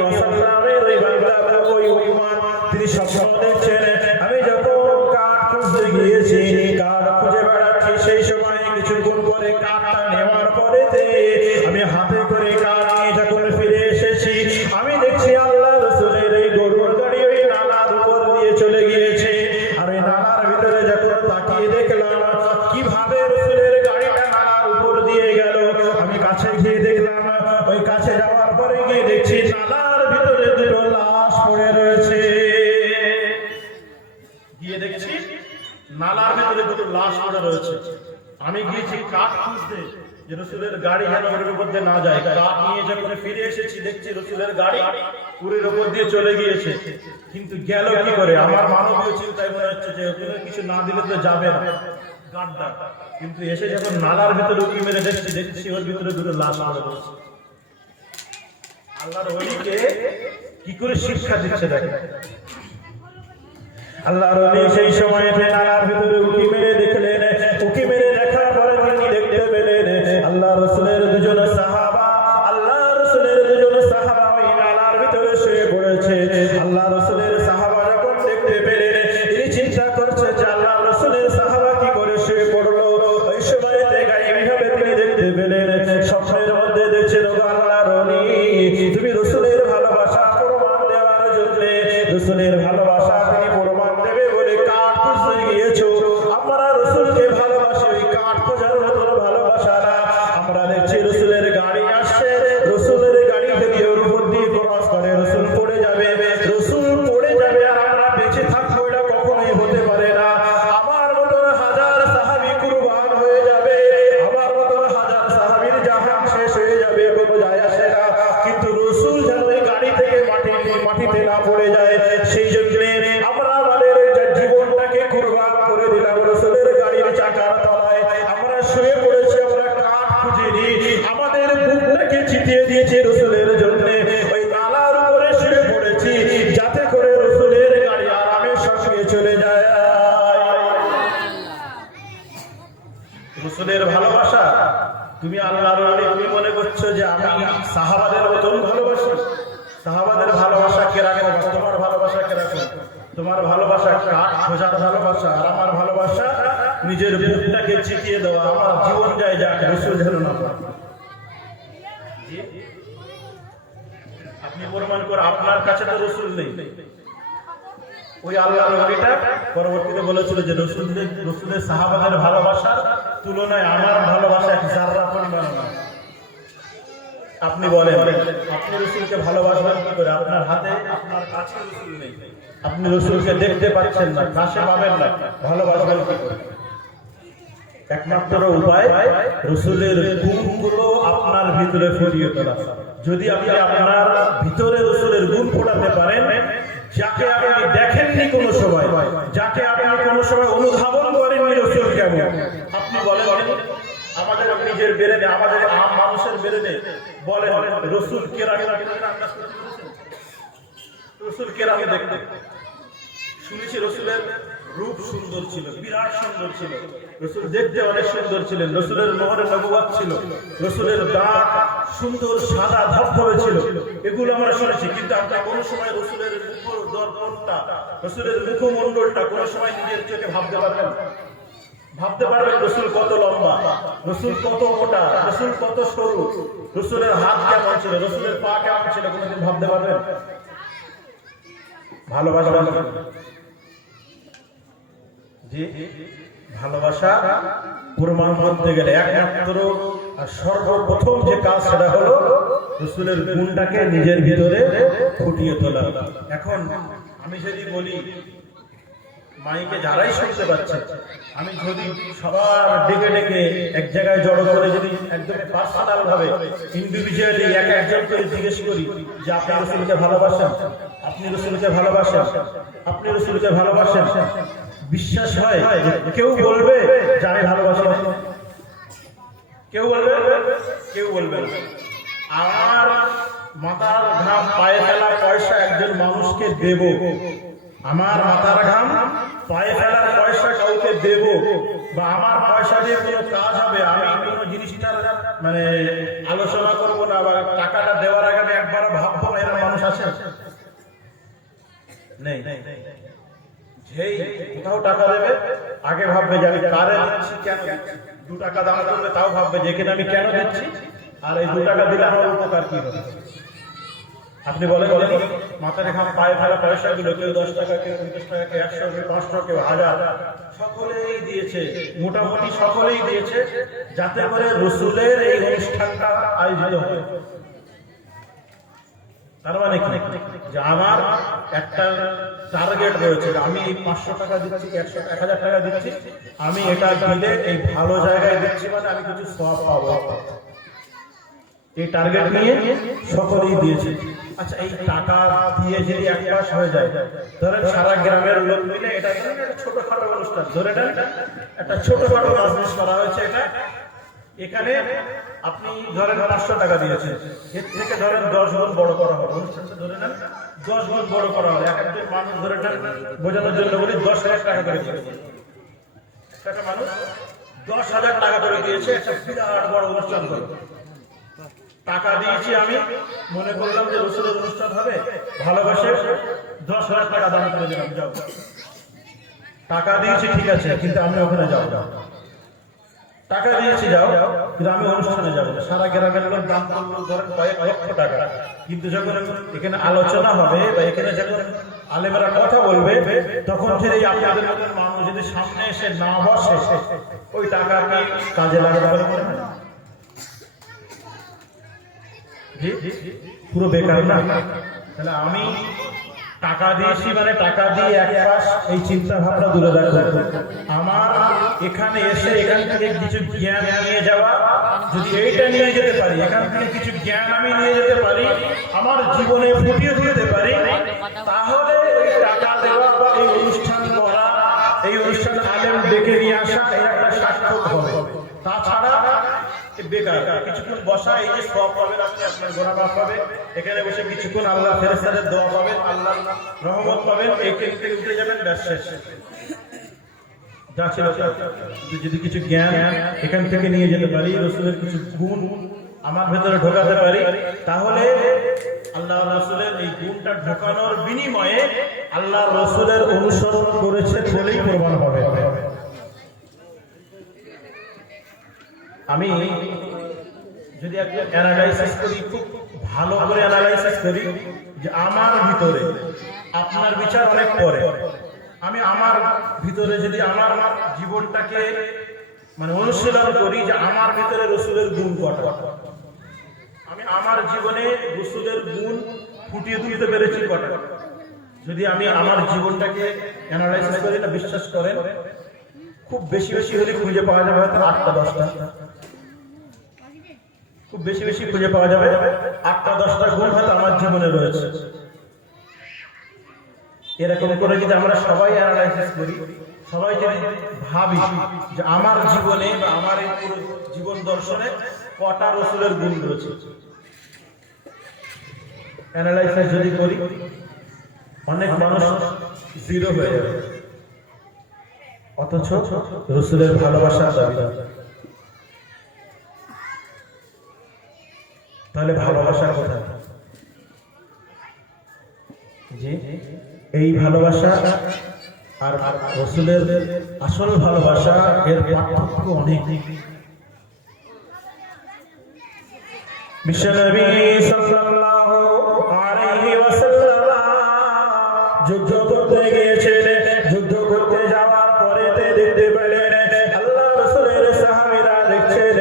ওয়াসাল্লামের ওই বান্দা, ওই উম্মত, তিনি স্বপ্ন দেখছেন আমি যখন কাঠ খুঁজতে গিয়েছি, কাঠ খুঁজে বেড়াচ্ছি, সেই সময় কিভাবে রাসূলের গাড়িটা নালার উপর দিয়ে গেল। আমি কাছে গিয়ে দেখলাম, ওই কাছে যাওয়ার পরে গিয়ে দেখছি নালার ভিতরে দুটো লাশ পড়ে রয়েছে। গিয়ে দেখছি নালার ভিতরে দুটো লাশ পড়ে রয়েছে। আমি গিয়েছি কাঠ খুঁজতে যে রাসূলের গাড়ি যেন ওর উপর দিয়ে না যায়। কাঠ নিয়ে যখন ফিরে এসেছি দেখছি রাসূলের গাড়ি পুরের উপর দিয়ে চলে গিয়েছে। কিন্তু গেল কি করে? আমার মানবীয় চিন্তায় মনে হচ্ছে যে ওখানে কিছু না দিলে তো যাবে না, গাড্ডা। কিন্তু এসে যখন নালার ভিতরে উঁকি মেরে দেখছি ওর ভিতরে দুটো লাশ পড়ে রয়েছে। আল্লাহর ওলিকে কি করে শিক্ষা দিচ্ছে দেখেন। আল্লাহর ওলি সেই সময়তে নালার ভিতরে উঁকি মেরে দেখলেন। উঁকি মেরে দেখার পরে তিনি দেখতে পেলেন আল্লাহ রাসূলের দুজন সাহাবা, আল্লাহ রাসূলের দুজন সাহাবা ওই নালার ভিতরে শুয়ে পড়েছে। আল্লাহ রাসূলের সাহাবা যখন দেখতে পেলেন, তিনি চিন্তা করছে যে আল্লাহ রাসূলের সাহাবা কি করে শুয়ে পড়লো। ওই সময়তে গায়েবীভাবে তিনি দেখতে পেলেন, স্বপ্নের মধ্যে দেখছেন আল্লাহর ওলি তুমি রাসূলের ভালোবাসা প্রমাণ দেওয়ার জন্য, রাসূলের ভালোবাসা তিনি প্রমাণ দেবে বলে কাঠ খুঁজতে গিয়েছো। আমরা রাসূলকে ভালোবাসি, ওই কাঠ খোঁজার মতো ভালোবাসা না। আমরা দেখছি রাসূলের গাড়ি আসছে, রাসূলের গাড়ি থেকে ওর উপর দিয়ে ক্রস করে রাসূল পড়ে যাবে, রাসূল পড়ে যাবে আর আমরা বেঁচে থাকবো, এটা কখনোই হতে পারে না। আমার মতো হাজার সাহাবী কুরবান হয়ে যাবে, আমার মতো হাজার সাহাবীর জাহান শেষ হয়ে যাবে, কোনো যায় আসে না। কিন্তু রাসূল যেন ওই গাড়ি থেকে মাটিতে না পড়ে যায়, সেই জন্য আমরা আমাদের জীবনটাকে কুরবান করে দিলাম রাসূলের গাড়ির চাকার তলায়। আমরা শুয়ে পড়েছি, আমরা কাঠ খুঁজিনি, আমাদের বুকটাকে চিতিয়ে দিয়েছি রাসূলের জন্য। ওই নালার উপরে শুয়ে পড়েছি যাতে করে রাসূলের গাড়ি আরামের সঙ্গে চলে যায়। রাসূলের ভালোবাসা তুমি আল্লাহর ওলি, তুমি মনে করছো যে আমি সাহাবাদের মতন ভালোবাসি? সাহাবাদের ভালোবাসা কেরকম? তোমার ভালোবাসা কেরকম? তোমার ভালোবাসা কাঠ খোঁজার ভালোবাসা, আর আমার ভালোবাসা নিজের বুকটাকে চিতিয়ে দেওয়া, আমার জীবন যায় যাক রাসূল যেন না পায়। আপনি প্রমাণ করে আপনার কাছে তো রাসূল নেই। ওই আল্লাহর ওলিটা পরবর্তীতে বলেছিল যে রাসূলের সাহাবাদের ভালোবাসার তুলনায় আমার ভালোবাসা এক জাররা পরিমাণ না। আপনি বলেন আপনি রাসূলকে ভালোবাসবেন কি করে? আপনার হাতে, আপনার কাছে রাসূল নেই, আপনি রাসূলকে দেখতে পাচ্ছেন না, কাছে পাবেন না, ভালোবাসবেন কি করে? একমাত্র উপায় রাসূলের গুণগুলো আপনার ভিতরে ফুটিয়ে তোলা। যদি আপনি আপনার ভিতরে রাসূলের গুণ ফোটাতে পারেন, যাকে আপনি দেখেননি কোনো সময়, যাকে আপনি কোনো সময় অনুধাবন করেননি রাসূল কেমন, আপনি বলেন আমাদের নিজের বেরেনে, আমাদের আম মানুষের বেরেনে বলেন রাসূল কেরামে আন্দাজ করে দিয়েছেন। রাসূল কেরামে দেখতে শুনেছি রাসূলের রূপ সুন্দর ছিল, বিরাট সুন্দর ছিল, রাসূল দেখতে অনেক সুন্দর ছিলেন, রাসূলের মোহরে নবুয়ত ছিল, রাসূলের দাঁত সুন্দর সাদা ধবধবে ছিল, এগুলো আমরা শুনেছি। কিন্তু আমরা কোনো সময় রাসূলের মুখমণ্ডলটা, রাসূলের মুখমণ্ডলটা কোনো সময় নিজের চোখে ভাবতে পারবেন? ভাবতে পারবেন রাসূল কত লম্বা, রাসূল কত মোটা, রাসূল কত সরু, রাসূলের হাত কেমন ছিল, রাসূলের পা কেমন ছিল, কোনোদিন ভাবতে পারবেন? ভালোবাসবেন জি, ভালোবাসা প্রমাণ করতে গেলে একমাত্র আর সর্বপ্রথম যে কাজ সেটা হলো রাসূলের গুণটাকে নিজের ভিতরে ফুটিয়ে তোলা। এখন আমি যদি বলি, মাইকে যারাই শুনতে পাচ্ছে, আমি যদি সবার ডেকে ডেকে এক জায়গায় জড়ো করে যদি একদম পার্সোনাল ভাবে ইন্ডিভিজুয়ালি একজন করে জিজ্ঞেস করি যে আপনি রাসূলকে ভালোবাসেন, আপনি রাসূলকে ভালোবাসেন, আপনি রাসূলকে ভালোবাসেন, বিশ্বাস হয় কেউ বলবে যে আমি ভালোবাসি? কেউ বলবে? কেউ বলবে না। আমার মাথার ঘাম পায়ে ফেলা পয়সা একজন মানুষকে দেব, আমার মাথার ঘাম পায়ে ফেলার পয়সা কাউকে দেব, বা আমার পয়সা দিয়ে কোনো কাজ হবে, আমি কোনো জিনিসটার মানে আলোচনা করবো না, বা টাকাটা দেওয়ার আগে আমি একবার ভাববো না, এরকম মানুষ আছে? নেই। যেই কোথাও টাকা দেবে আগে ভাববে যে আমি কারে দিচ্ছি, কেন দিচ্ছি। 2 টাকা দাম করলে তাও ভাববে যে এখানে আমি কেন দিচ্ছি, আর এই 2 টাকা দিলে আমার উপকার কি হবে। আপনি বলেন মাথায় রেখা পায়ে ফেলা পয়সাগুলো কেউ 10 টাকা, কেউ 50 টাকা, কেউ 100, কেউ 500, কেউ 1000, সকলেই দিয়েছে, মোটামুটি সকলেই দিয়েছে, যাতে করে রসুলের এই অনুষ্ঠানটা আয়োজিত হয়। তার মানে কি যে আমার একটা টার্গেট রয়েছে, আমি 500 টাকা দিচ্ছি, 1000 টাকা দিচ্ছি, আমি এটা দিলে এই ভালো জায়গায় দিচ্ছি, মানে আমি কিছু সওয়াব পাবো। এই টার্গেট নিয়ে সকলেই দিয়েছে। আচ্ছা, এই টাকা দিয়ে যদি এক পাশ হয়ে যায়, ধরেন সারা গ্রামের লোক মিলে এটা একটা ছোটখাটো অনুষ্ঠান, ধরে নেন একটা ছোটখাটো মাজলিস করা হয়েছে, এখানে আপনি ধরেন 500 টাকা দিয়েছেন, এর থেকে ধরেন 10 গুণ বড় করা হবে অনুষ্ঠানটা, ধরে নেন 10 গুণ বড় করা হবে। এক একজন মানুষ ধরে নেন, বোঝানোর জন্য বলি 10,000 টাকা করে দিয়েছে, একটা মানুষ 10,000 টাকা করে দিয়েছে, একটা বিরাট বড় অনুষ্ঠান করে। টাকা দিয়েছি আমি, মনে করলাম যে রসুলের অনুষ্ঠান হবে, ভালোবাসে 10,000 টাকা দান করে দিলাম, যাও। টাকা দিয়েছি ঠিক আছে, কিন্তু আমি ওখানে যাও, টাকা দিয়েছি যাও, কিন্তু আমি অনুষ্ঠানে যাবো না। সারা গ্রামের লোক দান করলো ধরেন কয়েক লক্ষ টাকা, কিন্তু যখন এখানে আলোচনা হবে বা এখানে যখন আলেমেরা কথা বলবে, তখন যদি আপনাদের মতন মানুষ যদি সামনে এসে না বসে, ওই টাকা আপনি কাজে লাগাতে পারবেন না, পুরো বেকার না। তাহলে আমি টাকা দিয়েছি মানে টাকা দিয়ে এক পাশ, এই চিন্তা ভাবনা দূরে রাখবো। আমার এখানে এসে এখান থেকে কিছু জ্ঞান নিয়ে যাওয়া, যদি এইটা নিয়ে যেতে পারি, এখান থেকে কিছু জ্ঞান আমি নিয়ে যেতে পারি, আমার জীবনে ফুটিয়ে দিতে পারি, তাহলে এই টাকা দেওয়া বা এই অনুষ্ঠান করা, এই অনুষ্ঠান আলেম ডেকে নিয়ে আসা, এর একটা সার্থক হবে। তাছাড়া বেকার কিছুক্ষণ বসা, এই যে সওয়াব পাবেন আপনি, আপনার গুনাহ মাফ হবে, এখানে বসে কিছুক্ষণ আল্লাহ ফেরেশতাদের দোয়া পাবেন, আল্লাহর রহমত পাবেন, এইখান থেকে উঠে যাবেন, ব্যাস শেষ। যা ছিল যদি কিছু জ্ঞান এখান থেকে নিয়ে যেতে পারি, রসুলের কিছু গুণ আমার ভেতরে ঢোকাতে পারি, তাহলে আল্লাহ রসুলের এই গুণটা ঢোকানোর বিনিময়ে আল্লাহ রসুলের অনুসরণ করেছে বলেই প্রমাণ হবে। আমি যদি একটা অ্যানালাইসিস করি, খুব ভালো করে অ্যানালাইসিস করি, যে আমার ভিতরে, আপনার বিচার অনেক পরে, আমি আমার ভিতরে যদি আমার জীবনটাকে মানে অনুশীলন করি যে আমার ভিতরে রসুলের গুণ কটা, আমি আমার জীবনে রসুলের গুণ ফুটিয়ে তুলতে পেরেছি কটা, যদি আমি আমার জীবনটাকে অ্যানালাইসিস করি না, বিশ্বাস করেন খুব বেশি বেশি হলে খুঁজে পাওয়া যাবে হয়তো 8টা 10টা, খুব বেশি বেশি খুঁজে পাওয়া যাবে 8টা 10টা গুণ হয়তো আমার জীবনে রয়েছে। এরকম করে যদি আমরা সবাই অ্যানালাইসিস করি, সবাই যদি ভাবি যে আমার জীবনে বা আমার এই পুরো জীবন দর্শনে কটা রসুলের গুণ রয়েছে, অ্যানালাইসিস যদি করি, অনেক মানুষ জিরো হয়ে যাবে, অথচ রসুলের ভালোবাসার দাবি। তাহলে ভালোবাসা কোথায়? জি, এই ভালোবাসা আর রসুলের আসল ভালোবাসা, এর পার্থক্য অনেক। বিশ্বনবী সাল্লাল্লাহু আলাইহি ওয়াসাল্লাম যুদ্ধ করতে গিয়েছিলেন, যুদ্ধ করতে যাওয়ার পরে দেখতে পেলেন আল্লাহ রসুলের সাহাবীরা দেখছেন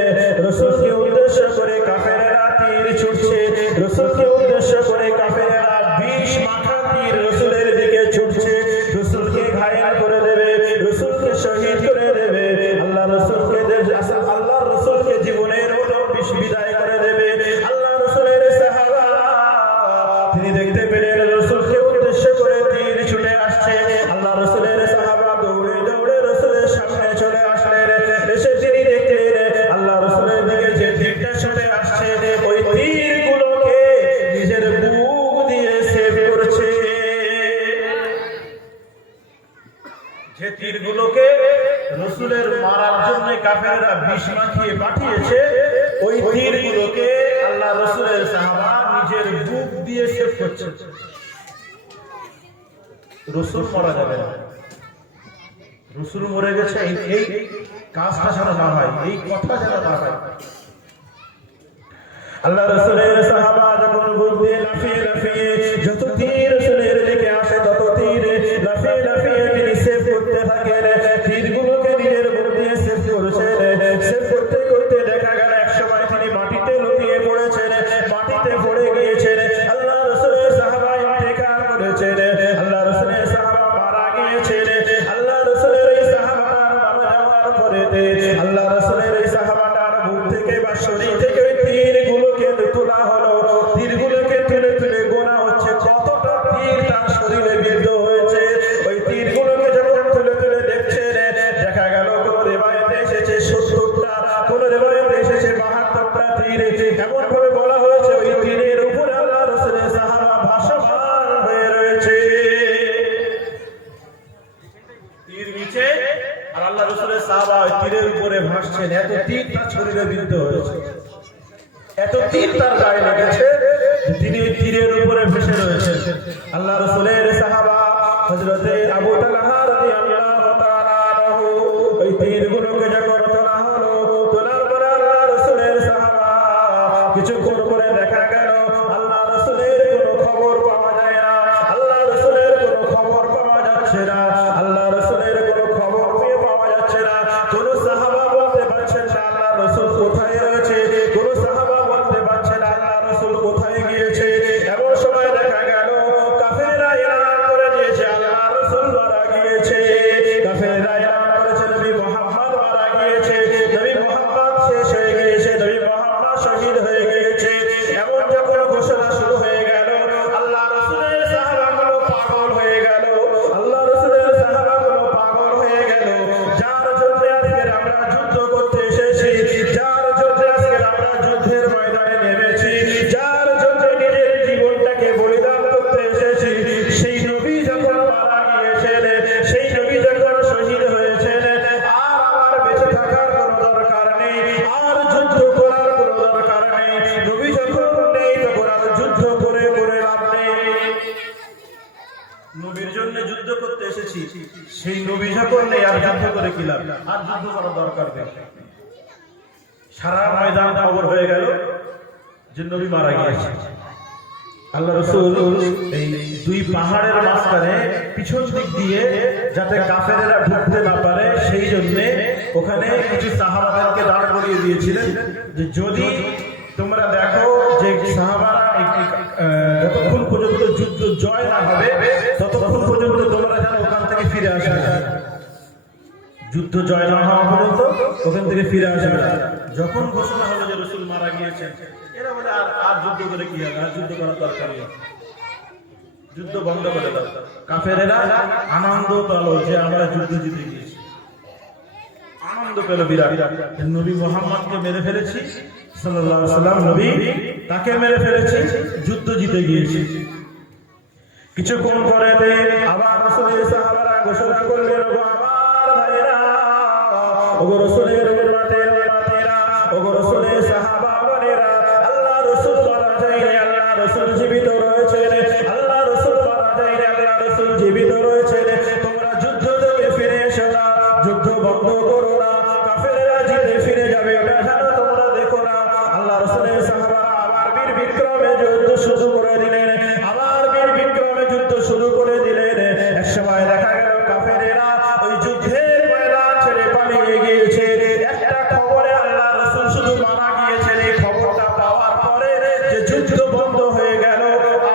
রসুলকে উদ্দেশ্য করে কাফেররা তীর ছুটছে, রসুলকে উদ্দেশ্য করে কাফেররা বিষ মাখা তীর রসুলের দিকে ছুটছে, রসুলকে ঘায়েল করে দেবে, রসুলকে শহীদ করে দেবে, আল্লাহ রসুলকে জীবনের মতো বিদায় করে দেবে। আল্লাহ রসুলের সাহাবা তিনি দেখতে পেলেন রসুলকে উদ্দেশ্য করে তীর ছুটে আসছে, আল্লাহ রসুলের সাহাবা দৌড়ে দৌড়ে রসুলের সামনে চলে আসলেন, এসে তিনি দেখলেন আল্লাহ রসুলের দিকে যে তীরটা ছুটে আসছে, ওই তীরগুলোকে নিজের বুক দিয়ে সেভ করছে, যে তীরগুলোকে রসুলের মারার জন্য কাফেররা বিষ মাখিয়ে পাঠিয়েছে, ওই তীরগুলোকে আল্লাহ রসুলের সাহাবা নিজের বুক দিয়ে সেভ করছে। রসুল মারা যাবে না, রসুল মরে গেছে, এই কাজটা যেন না হয়, এই কথা যেন না হয়। আল্লাহ রসুলের সাহাবা যখন বুক দিয়ে লাফিয়ে লাফিয়ে যত তীর রাসূলের দিকে আসে তত তীর লাফিয়ে লাফিয়ে তিনি সেভ করতে থাকেন। তীরগুলোকে নিজের বুক দিয়ে সেভ করেছেন। সেভ করতে করতে দেখা গেল এক সময় তিনি মাটিতে লুটিয়ে পড়েছেন, মাটিতে পড়ে গিয়েছেন। আল্লাহ রাসূলের সাহাবা ইন্তেকাল করেছেন, আল্লাহ রাসূলের সাহাবা মারা গিয়েছেন। আল্লাহ রাসূলের এই সাহাবাটার মারা যাওয়ার পরেতে আল্লাহ রাসূলের এই সাহাবাটার বুক থেকে বা শরীর থেকে ওই তীরগুলোকে তোলা হলো। তীরগুলোকে তুলে তুলে গোনা হচ্ছে কতটা তীর তার শরীরে বিদ্ধ হয়েছে। ওই তীরগুলোকে যখন তুলে তুলে দেখছেন দেখা গেল কোন রিওয়ায়াতে এসেছে 70টা, কোন রিওয়ায়াতে এসেছে 72টা তীর। এমন ভাবে বলা হয়েছে ওই তীরের উপরে আল্লাহ রাসূলের সাহাবা ভাসমান হয়ে রয়েছে। তীর নিচে আর আল্লাহ রাসূলের সাহাবা ওই তীরের উপরে ভাসছেন। এত তীর তার শরীরে বিদ্ধ হয়েছে, এত তীর তার গায়ে লেগেছে যে তিনি ওই তীরের উপরে ভেসে রয়েছেন। আল্লাহ রাসূলের সাহাবা হযরতে আবু তালহা রাদিয়াল্লাহু তাআলা আনহু ওই তীরগুলোকে যখন তোলা হলো, তোলার পরে আল্লাহ রাসূলের সাহাবা কিছুক্ষণ পরে দেখা গেল আল্লাহ রাসূলের কোনো খবর পাওয়া যায় না, আল্লাহ রাসূলের কোনো খবর পাওয়া যাচ্ছে না, আল্লাহ রাসূলের কোনো খবর পেয়ে পাওয়া যাচ্ছে না। কোন সাহাবা বলতে পারছেন না আল্লাহ রাসূল কোথায় রয়েছে, কোন সাহাবা বলতে পারছেন না আল্লাহ রাসূল কোথায় গিয়েছে। এমন সময় দেখা গেল কাফেররা এলান করে দিয়েছে আল্লাহ রাসূল মারা গিয়েছে। কাফেররা এলান করেছে নবী মুহাম্মদ মারা গিয়েছে, নবী মুহাম্মদ শেষ হয়ে গিয়েছে, নবী মুহাম্মদ শহীদ হয়ে গিয়েছে। এমন যখন ঘোষণা শুরু হয়ে গেল আল্লাহ রাসূলের সাহাবাগুলো পাগল হয়ে গেল, আল্লাহ রাসূলের সাহাবাগুলো পাগল হয়ে গেল। যার জন্য আজকে আমরা যুদ্ধ করতে এসেছি, যার জন্য আজকে আমরা যুদ্ধের ময়দানে নেমেছি, যার জন্য নিজের জীবনটাকে বলিদান করতে এসেছি, সেই নবী যখন মারা গিয়েছেন, সেই নবী যখন শহীদ হয়েছেন, আর আমার বেঁচে থাকার কোনো দরকার নেই, আর যুদ্ধ করার কোনো দরকার নেই। নবী যখন নেই তখন আর যুদ্ধ করে করে লাভ নেই। নবীর জন্য যুদ্ধ করতে এসেছি, সেই নবী যখন নেই আর যুদ্ধ করে কি লাভ, আর যুদ্ধ করার দরকার নেই। সারা ময়দান খবর হয়ে গেল যে নবী মারা গিয়েছে। আল্লাহ রাসূল এই দুই পাহাড়ের মাঝখানে পিছন দিক দিয়ে যাতে কাফেরেরা ঢুকতে না পারে সেই জন্য ওখানে কিছু সাহাবাদেরকে দাঁড় করিয়ে দিয়েছিলেন যে যদি তোমরা দেখো যে সাহাবারা যতক্ষণ পর্যন্ত যুদ্ধ জয় না হবে ততক্ষণ পর্যন্ত তোমরা যেন ওখান থেকে ফিরে আসবে না, যুদ্ধ জয় না হওয়া পর্যন্ত ওখান থেকে ফিরে আসবে না। যখন ঘোষণা হলো যে রাসূল মারা গিয়েছেন, এরা বলে আর যুদ্ধ করে কি হবে, আর যুদ্ধ করার দরকার নেই, যুদ্ধ বন্ধ করে দাও। কাফেরেরা আনন্দ পেল যে আমরা যুদ্ধ জিতে গিয়েছি, আনন্দ পেল বিরাট। নবী মুহাম্মদকে মেরে ফেলেছি সাল্লাল্লাহু আলাইহি ওয়াসাল্লাম, নবী তাকে মেরে ফেলেছি, যুদ্ধ জিতে গিয়েছি। কিছুক্ষণ পরে আবার রাসূলের সাহাবারা ঘোষণা করলেন, আমার ভাইরা, ওগো রাসূলের উম্মতেরা, ওগো রাসূলের সাহাবাগণেরা, আল্লাহ রাসূল মারা যায়নি, আল্লাহ রাসূল জীবিত রয়েছেন, আল্লাহ রাসূল মারা যায়নি, আল্লাহ রাসূল জীবিত রয়েছেন। তোমরা যুদ্ধ থেকে ফিরে এসো না, যুদ্ধ বন্ধ করো না, কাফেররা জিতে ফিরে যাবে ওটা যেন তোমরা দেখো না। আল্লাহ রাসূলের সাহাবারা আবার বীর বিক্রমে যুদ্ধ শুরু করে দিলেন, আবার বীর বিক্রমে যুদ্ধ শুরু করে দিলেন। এক সময় দেখা গেল কাফেরেরা ওই যুদ্ধের ময়দান ছেড়ে পালিয়ে গিয়েছে। একটা খবরে আল্লাহ রাসূল শুধু মারা গিয়েছেন এই খবরটা পাওয়ার পরে যে যুদ্ধ বন্ধ হয়ে গেল,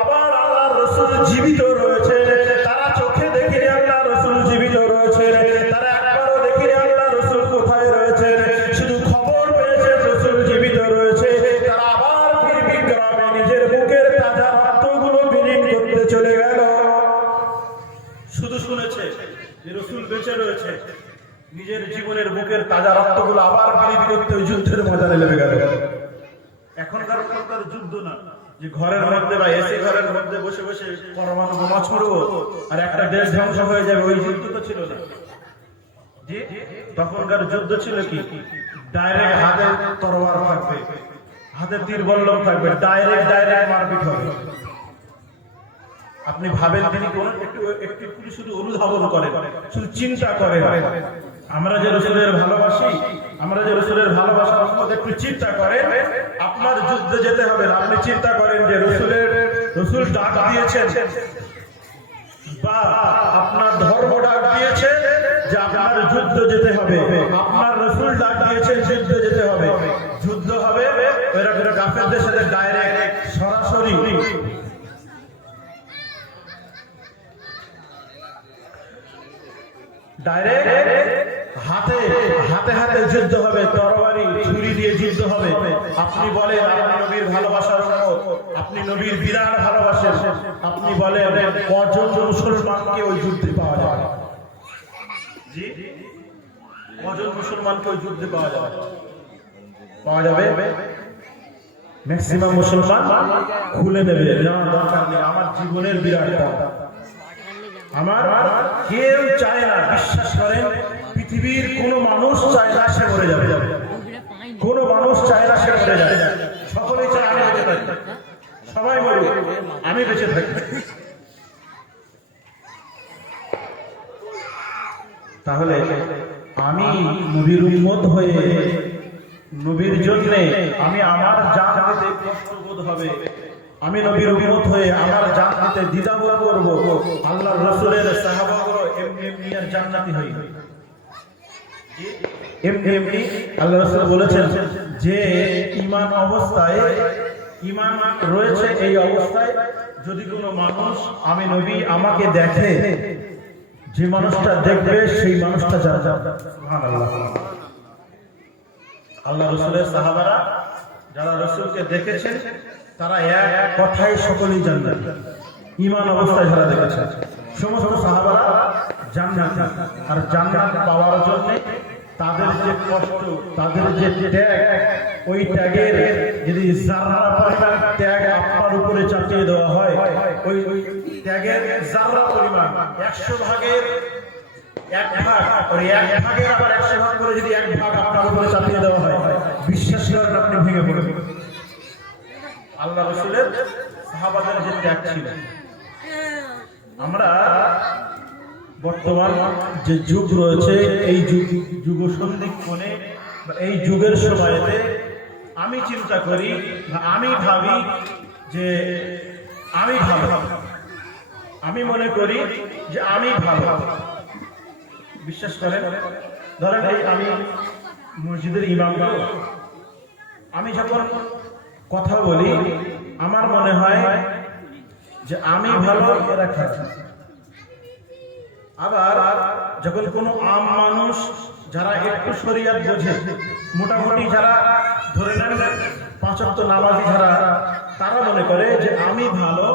আবার আল্লাহ রাসূল জীবিত রয়েছেন। তারা চোখে দেখিনি আল্লাহ রাসূল জীবিত রয়েছেন, তারা একবারও দেখিনি আল্লাহ রাসূল কোথায় রয়েছেন, শুধু খবর পেয়েছে রাসূল জীবিত রয়েছে। তারা আবার বীর বিক্রমে নিজের বুকের তাজা রক্তগুলো বিলীন করতে চলে গেল। শুধু শুনেছে যে রাসূল বেঁচে রয়েছে, নিজের জীবনের বুকের তাজা রক্তগুলো আবার বিলীন করতে ওই যুদ্ধের ময়দানে লেগে গেল। এখনকার প্রকার যুদ্ধ না যে ঘরের মধ্যে বা এসি ঘরের মধ্যে বসে বসে পরমাণু বোমা ছুড়বো আর একটা দেশ ধ্বংস হয়ে যাবে, ওই যুদ্ধ তো ছিল না। জি, তখনকার যুদ্ধ ছিল কি, ডাইরেক্ট হাতে তরোয়ার থাকবে, হাতে তীর বল্লম থাকবে, ডাইরেক্ট মারপিট হবে। আপনি ভাবেন তিনি কোন একটু শুধু অনুধাবন করেন, শুধু চিন্তা করেন আমরা যে রসুলের ভালোবাসি, আমরা যে রসুলের ভালোবাসার মধ্যে একটু চিন্তা করেন, আপনার যুদ্ধে যেতে হবে না। আপনি চিন্তা করেন যে রসুল ডাক দিয়েছেন বা আপনার ধর্ম ডাক দিয়েছে যে আপনার যুদ্ধ যেতে হবে, আপনার রসুল ডাক দিয়েছে যুদ্ধে যেতে হবে, যুদ্ধ হবে ওরা করে কাফেরদের সাথে ডাইরেক্ট সরাসরি হাতে হাতে হাতে যুদ্ধ হবে, তরবারি ছুরি দিয়ে যুদ্ধ হবে। আপনি বলেন আপনি নবীর ভালোবাসার উপর, আপনি নবীর বিরাট ভালোবাসেন, আপনি বলেন কজন মুসলমানকে ওই যুদ্ধে পাওয়া যাবে? জি, কজন মুসলমানকে ওই যুদ্ধে পাওয়া যাবে? পাওয়া যাবে ম্যাক্সিমাম মুসলমান খুলে নেবে, দরকার নেই, আমার জীবনের বিরাট আমার কেউ চায় না। বিশ্বাস করেন পৃথিবীর কোন মানুষ চায় না সে মরে যাবে, কোন মানুষ চায় না সে মরে যাবে। সকলেই চায় আমি বেঁচে থাকি, সবাই মরুক আমি বেঁচে থাকি। তাহলে আমি নবীর উম্মত হয়ে নবীর জন্য আমি আমার জান দিতে কষ্ট বোধ হবে, আমি নবীর উম্মত হয়ে আমার জান দিতে দ্বিধাবোধ করব। আল্লাহর রাসূলের সাহাবাগণ এমনি আর জান্নাতি হই, এমনি আল্লাহ রাসূল বলেছেন যে ঈমান অবস্থায়, ঈমান রয়েছে এই অবস্থায় যদি কোনো মানুষ আমি নবী আমাকে দেখে, যে মানুষটা দেখবে সেই মানুষটা যারা সুবহানাল্লাহ। আল্লাহ রাসূলের সাহাবারা যারা রাসূলকে দেখেছেন তারা এক কথাই সকলেই জান্নাত, ঈমান অবস্থায় যারা দেখেছেন সমস্ত সাহাবারা জান্নাত। আর জান্নাত পাওয়ার জন্য তাদের যে কষ্ট, তাদের যে ত্যাগ, ওই ত্যাগের যদি যারা পরিমাণ ত্যাগ আপনার উপরে চাপিয়ে দেওয়া হয়, ওই ত্যাগের যারা পরিমাণ 100 ভাগের 1 ভাগ, আর 1 ভাগের আবার 100 ভাগ করে যদি 1 ভাগ আপনার উপরে চাপিয়ে দেওয়া হয়, বিশ্বাস করেন আপনি ভেঙে পড়বেন। আল্লাহ রাসূলের সাহাবাদের যে ত্যাগ ছিল, আমরা বর্তমান যে যুগ রয়েছে এই যুগ সন্ধিক্ষণে এই যুগের সময়তে আমি চিন্তা করি, আমি ভাবি যে আমি ভালো, আমি মনে করি যে আমি ভালো। বিশ্বাস করেন, ধরেন এই আমি মসজিদের ইমাম, আমি যখন কথা বলি আমার মনে হয় যে আমি ভালো এরা খারাপ। আবার যখন কোনো আম মানুষ যারা একটু শরীয়ত বোঝে, মোটামুটি যারা ধরে নেন 5 ওয়াক্ত নামাজি যারা, তারা মনে করে যে আমি ভালো,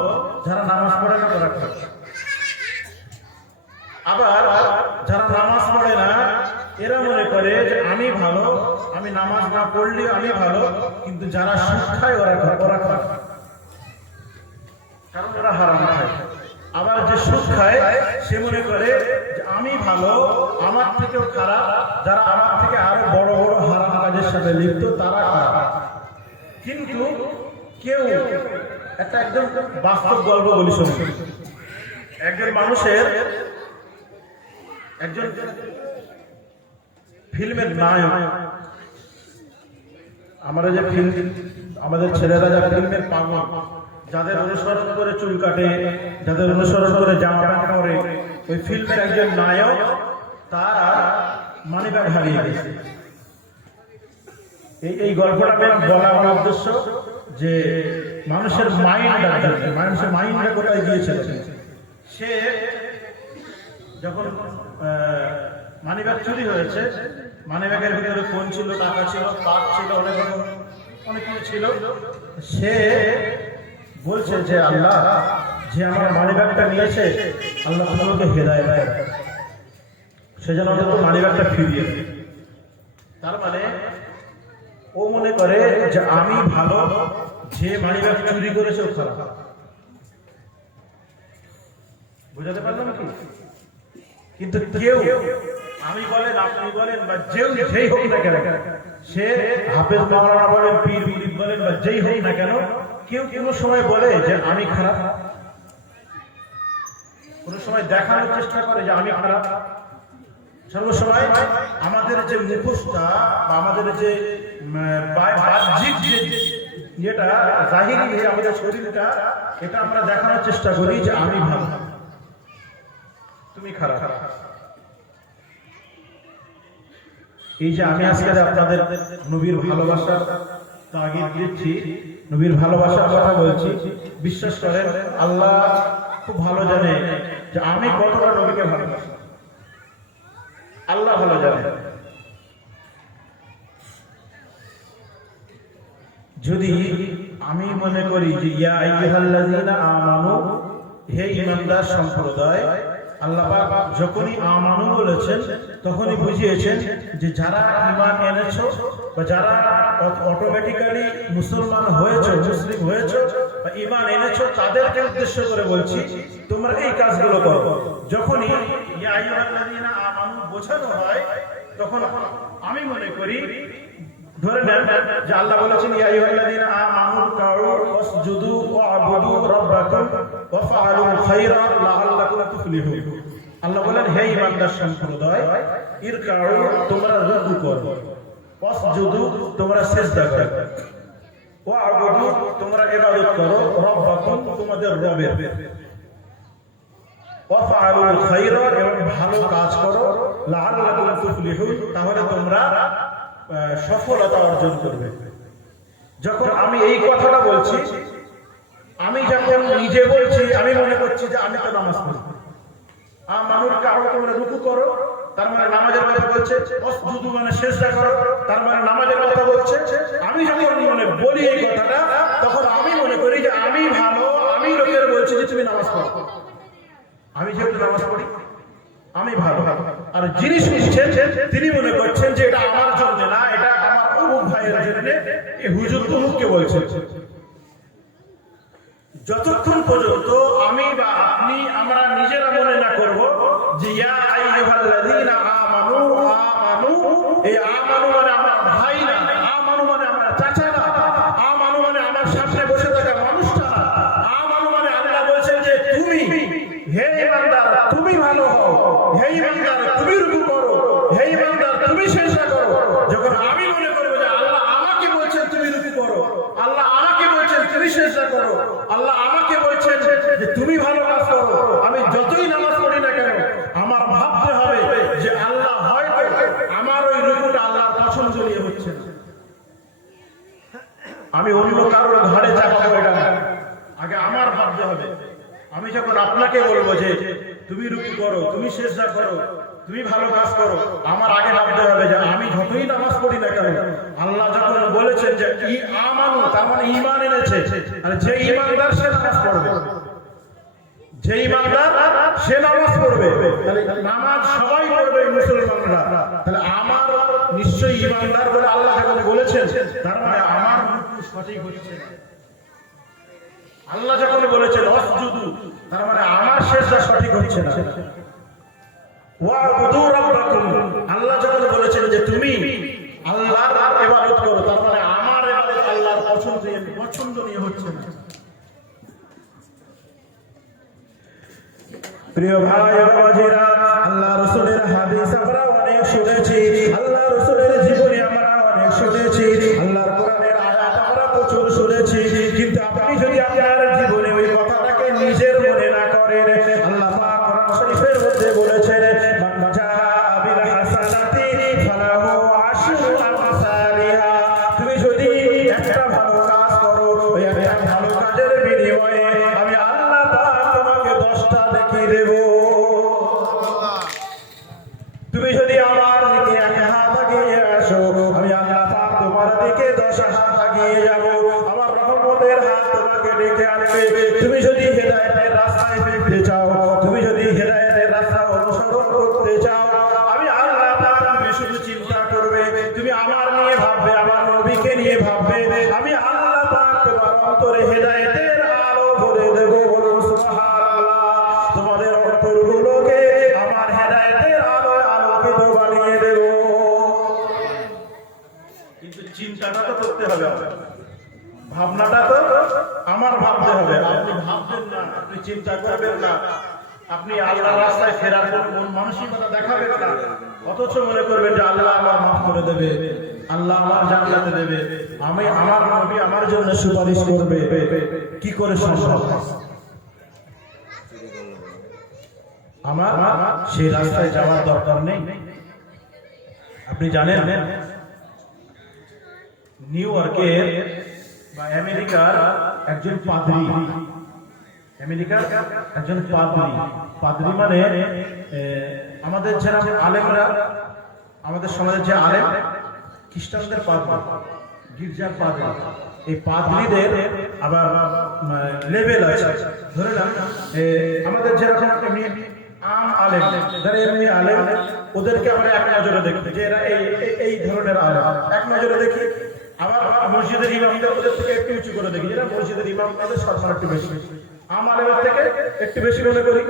যারা নামাজ পড়ে না তারা খারাপ। আবার যারা নামাজ পড়ে না এরা মনে করে যে আমি ভালো, আমি নামাজ না পড়লেও আমি ভালো, কিন্তু যারা সুদ খায় ওরা খারাপ, কারণ ওরা হারাম খায়। আবার যে সুদ খায় সে মনে করে যে আমি ভালো, আমার থেকেও খারাপ যারা আমার থেকে আরো বড় বড় হারাম কাজের সাথে লিপ্ত তারা খারাপ। কিন্তু কেউ একটা একদম বাস্তব গল্প বলি শুনুন। একজন মানুষের, একজন ফিল্মের নায়ক, আমরা যে ফিল্ম, আমাদের ছেলেরা যা ফিল্মের পাগল, যাদের অনুসরণ করে চুল কাটে, যাদের অনুসরণ করে জামা প্যান্ট পরে, ওই ফিল্মের একজন নায়ক তার মানিব্যাগ হারিয়ে গেছে। এই গল্পটা বলার উদ্দেশ্য যে মানুষের মাইন্ডটা কোথায় গিয়েছিল। সে যখন মানিব্যাগ চুরি হয়েছে, মানিব্যাগের ভিতরে ফোন ছিল, টাকা ছিল, কার্ড ছিল, অনেক কিছু ছিল। সে বলছে যে আল্লাহ, যে আমার মানিব্যাগটা নিয়েছে, আল্লাহ তোমাকে হেদায়েত দেয়, সে যেন অন্তত মানিব্যাগটা ফিরিয়ে দেয়। তার মানে ও মনে করে যে আমি ভালো, যে মানিব্যাগ চুরি করেছে ও খারাপ। বুঝাতে পারলাম কি? কিন্তু কেউ, আমি বলেন, আপনি বলেন, বা যেই হোক না কেন, সে হাফেজ মাওলানা বলেন, পীর মুরিদ বলেন, বা যেই হোক না কেন, কেউ কোনো সময় বলে যে আমি খারাপ? কোনো সময় দেখানোর চেষ্টা করে যে আমি খারাপ? সর্বসময় আমাদের যে মুখোশটা বা আমাদের যে বাহ্যিক যে যেটা জাহিরি আমাদের শরীরটা, এটা আমরা দেখানোর চেষ্টা করি যে আমি ভালো, তুমি খারাপ। এই যে আমি আজকে আপনাদের নবীর ভালোবাসার তাগিদ দিচ্ছি, নবীর ভালোবাসার কথা বলছি, বিশ্বাস করেন আল্লাহ খুব ভালো জানে যে আমি কতটা নবীকে ভালোবাসি। আল্লাহ ভালো জানে। যদি আমি মনে করি যে ইয়া আইয়ুহাল্লাযীনা আমানু, হে ঈমানদার সম্প্রদায়, আল্লাহ পাক যখনই আমানু বলেছেন তখনই বুঝিয়েছেন যে যারা ঈমান এনেছো বা যারা অটোমেটিক্যালি মুসলমান হয়েছে, মুসলিম হয়েছে বা ঈমান এনেছো, তাদেরকে উদ্দেশ্য করে বলছি তোমরা এই কাজগুলো করো। যখনই ইয়া আইয়ুহাল্লাযীনা আমানু বোঝানো হয় তখন আমি মনে করি, ধরে নেন যে আল্লাহ বলেছেন ইয়া আইয়ুহাল্লাযীনা আমানু কাউ ওয়াসজুদু ওয়া'বুদু রাব্বাকুম ওয়া ফাআলুল খায়রা লাআল্লাকুম তুফলিহুন। আল্লাহ বলেন হে ঈমানদার সম্প্রদায়, ইরকাউ তোমরা রুকু করো, ওয়াসজুদু তোমরা সিজদা করো, ওয়া'বুদু তোমরা ইবাদত করো, রাব্বাকুম তোমাদের রবের, ওয়া ফাআলুল খায়রা এবং ভালো কাজ করো, লাআল্লাকুম তুফলিহুন তাহলে তোমরা সফলতা অর্জন করবে। যখন আমি এই কথাটা বলছি, আমি যখন নিজে বলছি, আমি মনে করছি যে আমি তো নামাজ পড়ি। মানুষ কারো তোমরা রুকু করো, তার মানে নামাজের কথা বলছে, ওয়াসজুদু মানে সিজদা করো, তার মানে নামাজের কথা বলছে। আমি যখন মনে বলি এই কথাটা, তখন আমি মনে করি যে আমি ভালো, আমি লোকের বলছি যে তুমি নামাজ পড়ো। আমি যেহেতু নামাজ পড়ি আমি ভালো, আর যিনি শুনছেন তিনি মনে করছেন যে এটা আমার জন্য না, এটা আমার অমুক ভাইয়ের জন্য, এই হুজুর অমুককে বলছেন। যতক্ষণ পর্যন্ত আমি বা আপনি আমরা নিজেরা মনে না করব যে ইয়া আইয়ুহাল্লাযীনা আমানু, আমানু এই আমানু মানে আমার ভাই না, আমানু মানে আমার চাচা না, আমানু মানে আমার সামনে বসে থাকা মানুষটা না, আমানু মানে আল্লাহ বলছেন যে তুমি হে ঈমানদার তুমি ভালো হও, হে ঈমানদার তুমি রুকু করো, হে ঈমানদার তুমি সিজদা করো। যখন আমি মনে করব যে আল্লাহ আমাকে বলছেন তুমি রুকু করো, আল্লাহ আমাকে বলছেন তুমি সিজদা করো, আল্লাহ আমাকে বলছেন যে তুমি ভালো কাজ করো, আমি যতই নামাজ পড়ি না কেন আমার ভাবতে হবে যে আল্লাহ হয়তো আমার ওই রুকুটা আল্লাহর পছন্দনীয় হচ্ছে না। আমি অন্য কারোর ঘাড়ে চাপাবো এটা না, আগে আমার ভাবতে হবে। আমি যখন আপনাকে বলবো যে তুমি রুকু করো, তুমি সিজদা করো, তুমি ভালো কাজ করো, আমার আগে ভাবতে হবে যে আমি যতই নামাজ পড়ি না কেন আল্লাহ যখন বলেছেন যে আমানু তার মানে ঈমান এনেছে, আর যে ঈমানদার সে নামাজ পড়বে, যে ঈমানদার সে নামাজ পড়বে, তাহলে নামাজ সবাই পড়বে মুসলমানরা, তাহলে আমার নিশ্চয়ই ঈমানদার বলে আল্লাহ যখন বলেছেন তার মানে আমার রুকু সঠিক হচ্ছে না। আল্লাহ যখন বলেছেন ওয়াসজুদু তার মানে আমার সিজদা সঠিক হচ্ছে না। ওয়া'বুদু রাব্বাকুম আল্লাহ যখন বলেছেন যে তুমি আল্লাহর ইবাদত করো, তার মানে আমার ইবাদত আল্লাহর পছন্দনীয় হচ্ছে না। প্রিয় ভাই ও বাবাজিরা, আল্লাহ রাসূলের হাদিস আমরা অনেক শুনেছি, আল্লাহ রাসূলের জীবনী আমরা অনেক শুনেছি, আল্লাহর কোরআনের আয়াত আমরা প্রচুর শুনেছি, কিন্তু আপনি যদি আপনার জীবনে ওই কথাটাকে নিজের মনে না করেন, আল্লাহ পাক কোরআন শরীফের মধ্যে বলেছেন মান জাআ বিল হাসানাতি ফালাহু আশরু আমসালিহা। তুমি যদি একটা ভালো কাজ করো, ওই একটা ভালো কাজের বিনিময়ে আমি আল্লাহ পাক তোমাকে 10টা দেখিয়ে দেব। তুমি যদি আমার দিকে এক হাত এগিয়ে আসো, আমি আল্লাহ পাক তোমার দিকে 10 হাত এগিয়ে যাব, আমার রহমতের হাত তোমাকে ডেকে আনবে। তুমি যদি হেদায়েতের রাস্তায় ফিরতে চাও, তুমি যদি হেদায়েতের রাস্তা অনুসরণ করতে চাও, আমি আল্লাহ পাক, তুমি শুধু চিন্তা করবে, তুমি আমার নিয়ে ভাববে, আমার নবীকে নিয়ে ভাববে, আমি আল্লাহ পাক তোমার অন্তরে হেদায়েতের আলো ভরে দেব। বলুন সুবহানাল্লাহ। তোমাদের অন্তরগুলোকে আমার হেদায়েতের আলোয় আলোকিত বানিয়ে দেব। কিন্তু চিন্তাটা তো করতে হবে, ভাবনাটা তো আমার ভাবতে হবে। আপনি ভাববেন না, আপনি চিন্তা করবেন না, আপনি আল্লাহর রাস্তায় ফেরার কোন মানসিকতা দেখাবেন না, অথচ মনে করবেন যে আল্লাহ আমার মাফ করে দেবে, আল্লাহ আমার জান্নাতে দেবে, আমি আমার নবী আমার জন্য সুপারিশ করবে। কি করে সম্ভব? আমার সেই রাস্তায় যাওয়ার দরকার নেই। আপনি জানেন নিউ ইয়র্কের বা আমেরিকার একজন পাদ্রী, আমেরিকার একজন পাদ্রী মানে আমাদের যারা আলেমরা, আমাদের সমাজের যে আলেম, খ্রিস্টানদের পাদ্রী, গির্জার পাদ্রী, এই পাদ্রীদের আবার লেভেল আছে। ধরে নেন আমাদের যেরকম আম আলেম, যারা এমনি আলেম, ওদেরকে আমরা এক নজরে দেখি যে এরা এই ধরনের আলেম, এক নজরে দেখি। আবার মসজিদের ইমামদের ওদের থেকে একটু উঁচু করে দেখি, যেটা মসজিদের ইমাম তাদের সম্মান একটু বেশি, আম আলেমের থেকে একটু বেশি মনে করি।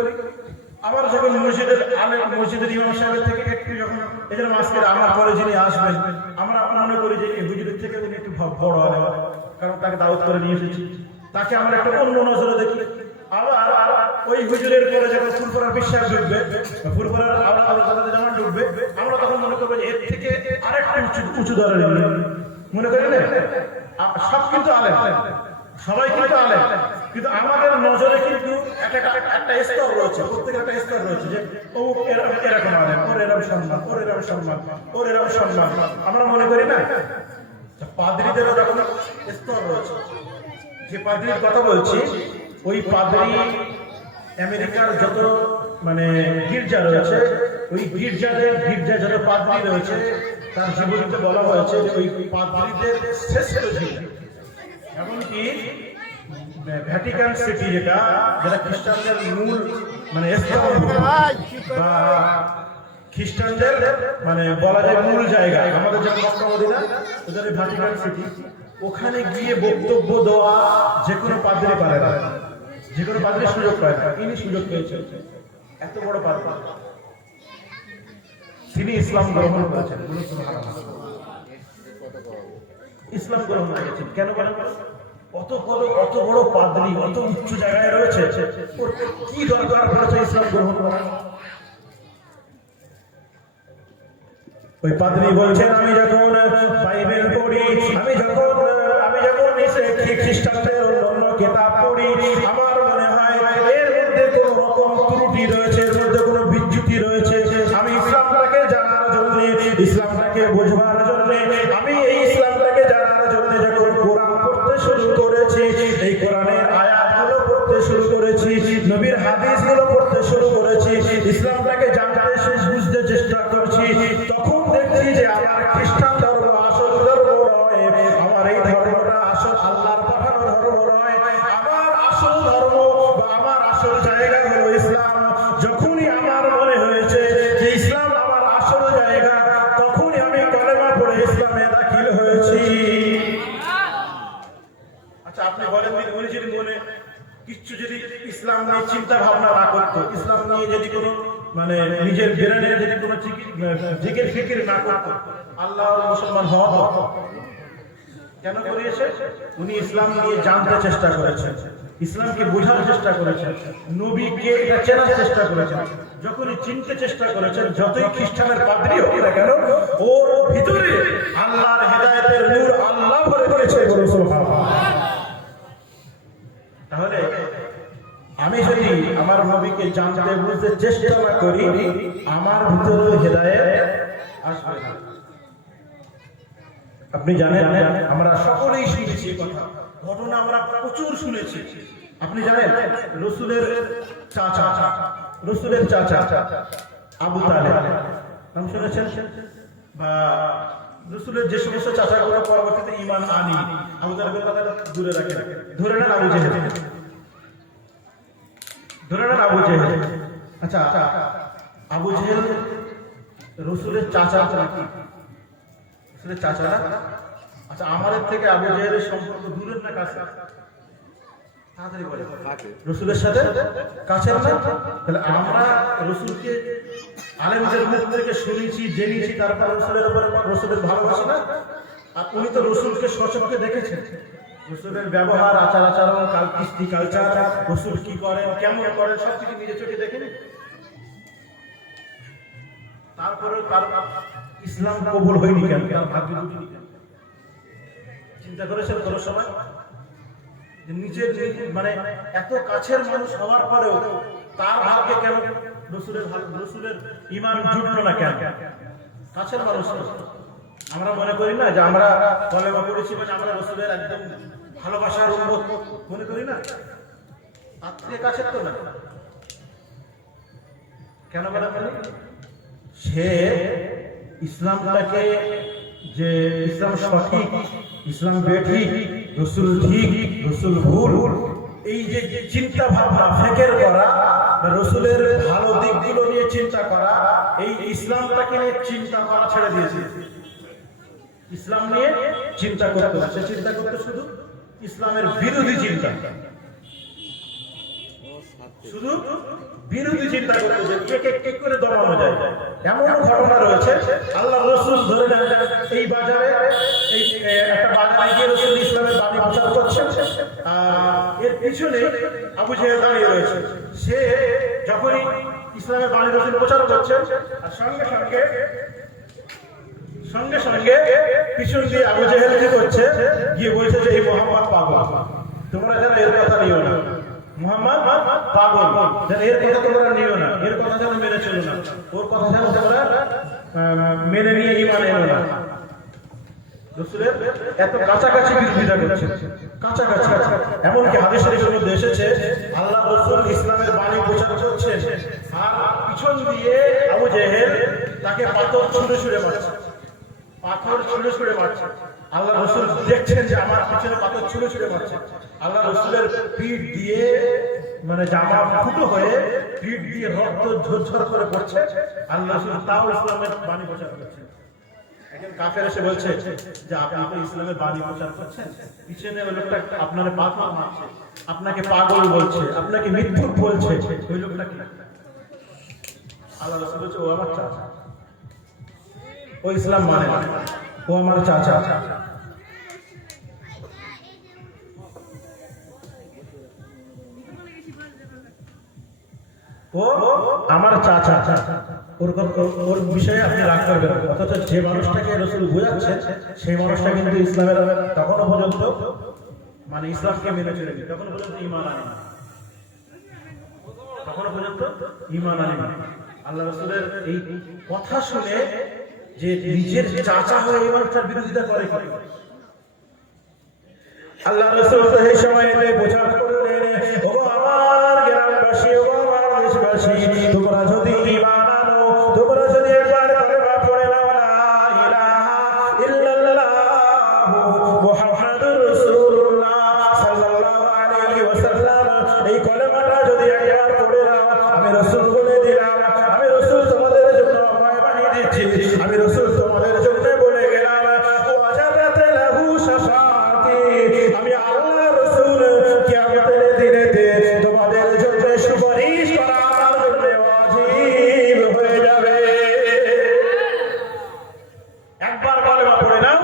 আবার যখন মসজিদের আলেম, মসজিদের ইমাম সাহেবের থেকে একটু, যখন এদের মাঝকে আমার পরে যিনি আসবেন, আমরা মনে করি যে এই হুজুরের থেকে উনি একটু বড় আলেম, কারণ তাকে দাওয়াত করে নিয়ে এসেছি, তাকে আমরা একটা অন্য নজরে দেখি। আবার ওই হুজুরের পরে যখন ফুলপুরার বিশ্বাস ঢুকবে, ফুলপুরার আলাদা যেমন ঢুকবে, আমরা তখন মনে করবো যে এর থেকে আরেকটু উঁচু দরে মনে করেন। সব কিন্তু আলেম, সবাই কিন্তু আলেম, কিন্তু আমাদের নজরে কিন্তু একটা স্তর রয়েছে, প্রত্যেকের একটা স্তর রয়েছে যে ও এরকম আলেম, ওর এরকম সম্মান, ওর এরকম সম্মান, ওর এরকম সম্মান, আমরা মনে করি না। পাদ্রীদেরও যখন স্তর রয়েছে, যে পাদ্রীর কথা বলছি, ওই পাদ্রী আমেরিকার যত মানে গির্জা রয়েছে, ওই গির্জা যত পাদ্রী রয়েছে, তার জীবনীতে বলা হয়েছে যে ওই পাদ্রীদের শ্রেষ্ঠ জীবন, এমনকি ভ্যাটিকান সিটি যেটা খ্রিস্টানদের মূল মানে বা খ্রিস্টানদের মানে বলা যায় মূল জায়গা, আমাদের যেমন মক্কা মদিনা, ওদের ভ্যাটিকান সিটি, ওখানে গিয়ে বক্তব্য দেওয়া যে কোনো পাদ্রী পারে না, যে কোনো পাদ্রী সুযোগ পায় না। ইনি সুযোগ পেয়েছেন, এত বড় পাদ্রী, তিনি ইসলাম গ্রহণ করেছেন, ইসলাম গ্রহণ করেছেন। কেন বলেন? অত বড় পাদ্রী, অত উচ্চ জায়গায় রয়েছে, ওর কি দরকার পড়েছে ইসলাম গ্রহণ করা? ওই পাদ্রী বলছেন, আমি যখন বাইবেল পড়ি, আমি যখন খ্রিস্টানদের অন্য কিতাব পড়ি, আমার মনে হয় এর মধ্যে কোন রকম ত্রুটি রয়েছে, এর মধ্যে কোনো বিচ্যুতি রয়েছে। আমি ইসলামটাকে জানার জন্য, ইসলামটাকে বোঝবার জন্য, আমি এই ইসলামটাকে জানার জন্য যখন কোরআন পড়তে শুরু করেছি, এই কোরআনের আয়াতগুলো পড়তে শুরু করেছি, নবীর হাদিসগুলো পড়তে শুরু করেছি, ইসলামটাকে জানতে বুঝতে চেষ্টা করছি, তখন দেখছি যে আমার খ্রিস্টান ধর্ম আসল ধর্ম নয়, আমার এই ধর্মটা আসল আল্লাহর পাঠানো ধর্ম নয়, আমার আসল ধর্ম বা আমার আসল জায়গা হলো ইসলাম। যখনই আমার মনে হয়েছে যে ইসলাম আমার আসল জায়গা, তখনই আমি কলেমা পড়ে ইসলামে দাখিল হয়েছি। আচ্ছা, আপনি বলেন, উনি যদি মনে কিচ্ছু যদি ইসলাম নিয়ে চিন্তা ভাবনা না করতো, ইসলাম নিয়ে যদি কোনো মানে নিজের ব্রেনে যদি কোনো জিকির ফিকির না করতো, আল্লাহ মুসলমান হওয়া কেন করিয়েছে? উনি ইসলাম নিয়ে জানতে চেষ্টা করেছেন, ইসলামকে বোঝার চেষ্টা করেছেন, নবীকে এটা চেনার চেষ্টা করেছেন। যখনই চিনতে চেষ্টা করেছেন, যতই খ্রিস্টানের পাদ্রী হোক না কেন, ওর ভিতরে আল্লাহর হেদায়েতের নূর আল্লাহ ভরে দিয়েছে। তাহলে আমি যদি আমার নবীকে জানতে বুঝতে চেষ্টা না করি, আমার ভিতরে হেদায়েত আসবে না। আপনি জানেন, আমরা সকলেই শুনেছি কথা, ঘটনা আমরা প্রচুর শুনেছি। আপনি জানেন রসুলের চাচা আবু তালেব নাম শুনেছেন? বা রসুলের যে সমস্ত চাচাগুলো পরবর্তীতে ঈমান আনি, আবু তালেবের কথা দূরে রাখেন, ধরে নেন আবু জেহেল, আচ্ছা আবু জেহেল রসুলের চাচা নাকি? রসুলের চাচা না? আচ্ছা, আমাদের থেকে আবু জেহেলের সম্পর্ক দূরের না কাছে? তাড়াতাড়ি বলে। রসুলের সাথে কাছের না? তাহলে আমরা রসুলকে আলেমদের মুখ থেকে শুনেছি, জেনেছি, তারপর রসুলের উপরে রসুলের ভালোবাসি না? আর উনি তো রসুলকে সচক্ষে দেখেছেন, রসুলের ব্যবহার, আচার আচরণ, কৃষ্টি কালচার, রসুল কি করেন, কেমন করেন, সবকিছু নিজের চোখে দেখেন। তারপরে তার ইসলাম কবুল হয়নি কেন, তার ভাগ্য জুটেনি কেন? চিন্তা করেছেন কোনো সময় যে নিজের মানে এত কাছের মানুষ হওয়ার পরেও তার ভাগ্যে কেন রসুলের ঈমান জুটলো না কেন? কাছের মানুষ আমরা মনে করি না যে আমরা কলেমা পড়েছি মানে আমরা রসুলের একদম ভালোবাসার উন্মত মনে করি না? আত্মীয় কাছের তো না, কেন মনে করি? সে ইসলামটাকে যে ইসলাম সঠিক, ইসলাম বেঠিক, রসুল ঠিক, রসুল ভুল, এই যে চিন্তা ভাবনা ফেকের করা, রসুলের ভালো দিকগুলো নিয়ে চিন্তা করা, এই ইসলামটাকে নিয়ে চিন্তা করা ছেড়ে দিয়েছে। ইসলাম নিয়ে চিন্তা করতে, সে চিন্তা করতে শুধু ইসলামের বিরোধী চিন্তা, শুধু বিরোধী চিন্তা করতে, যে কে করে দমানো যায়। এমন ঘটনা রয়েছে, আল্লাহ রসুল ধরে নেন এই বাজারে, এই একটা বাজারে গিয়ে রসুল ইসলামের বাণী প্রচার করছেন, এর পিছনে আবু জেহেল দাঁড়িয়ে রয়েছে। সে যখনই ইসলামের বাণী রসুল প্রচার করছেন, আর সঙ্গে সঙ্গে পিছন দিয়ে আবু জেহেল কি করছে, গিয়ে বলছে যে এই মোহাম্মদ পাগল, তোমরা যারা এর কথা নিও না, মুহাম্মদ পাগল, এর কথা তোমরা নিও না, এর কথা যেন মেনে চলো না, ওর কথা যেন তোমরা মেনে নিয়ে ঈমান এনো না। রসুলের এত কাছাকাছি বিরোধিতা করছে, কাছাকাছি। এমনকি হাদিস শরীফের মধ্যে এসেছে আল্লাহ রসুল ইসলামের বাণী প্রচার করছেন, আর পিছন দিয়ে আবু জেহেল তাকে পাথর ছুঁড়ে মারছে, পাথর ছুঁড়ে মারছে। আল্লাহ রসুল দেখছেন যে আমার পিছনে পাথর ছুঁড়ে মারছে। আল্লাহ রসুলের পিঠ দিয়ে মানে জামা ফুটো হয়ে পিঠ দিয়ে রক্ত ঝরঝর করে পড়ছে। আল্লাহ রসুল তাও ইসলামের বাণী প্রচার করছেন। একজন কাফের এসে বলছে যে আপনি তো ইসলামের বাণী প্রচার করছেন, পিছনে ওই লোকটা আপনার পাথর মারছে, আপনাকে পাগল বলছে, আপনাকে মিথ্যুক বলছে, ওই লোকটা কি? আল্লাহ রসুল বলছে ও আমার চাচা, ও ইসলাম মানে না, ও আমার চাচা। ও আমার চাচা, ওর বিষয়ে আপনি রাগ করবেন। অথচ যে মানুষটাকে রসুল বোঝাচ্ছেন সেই মানুষটা কিন্তু ইসলামের তখনো পর্যন্ত মানে ইসলামকে মেনে চলেনি, তখনো পর্যন্ত ঈমান আনেনি, তখনো পর্যন্ত ঈমান আনেনি। আল্লাহ রসুলের এই কথা শুনে যে নিজের চাচা হয়ে এই মানুষটার বিরোধিতা করে, আল্লাহ রসুল সেই সময় বোঝা করলেন, ও আমার গ্রামবাসী, ও আমার দেশবাসী, তোমরা যদি ঈমান আনো, তোমরা যদি একবার কালেমা পড়ে নাও লা ইলাহা ইল্লাল্লাহু মুহাম্মাদুর রাসূলুল্লাহ সাল্লাল্লাহু আলাইহি ওয়াসাল্লাম, এই কালেমাটা যদি একবার পড়ে নাও, আমি রাসূল বলে দিলাম, আমি রাসূল তোমাদের জন্য ভয় বানিয়ে দিচ্ছি, আমি রাসূল তোমাদের জন্য বলে গেলাম, ওয়াজাবাত লাহু শাফাআতি, আমি আল্লাহ রাসূল কিয়ামতের দিনেতে তোমাদের জন্য সুপারিশ করা আমার জন্য ওয়াজিব হয়ে যাবে। একবার কালেমা পড়ে নাও,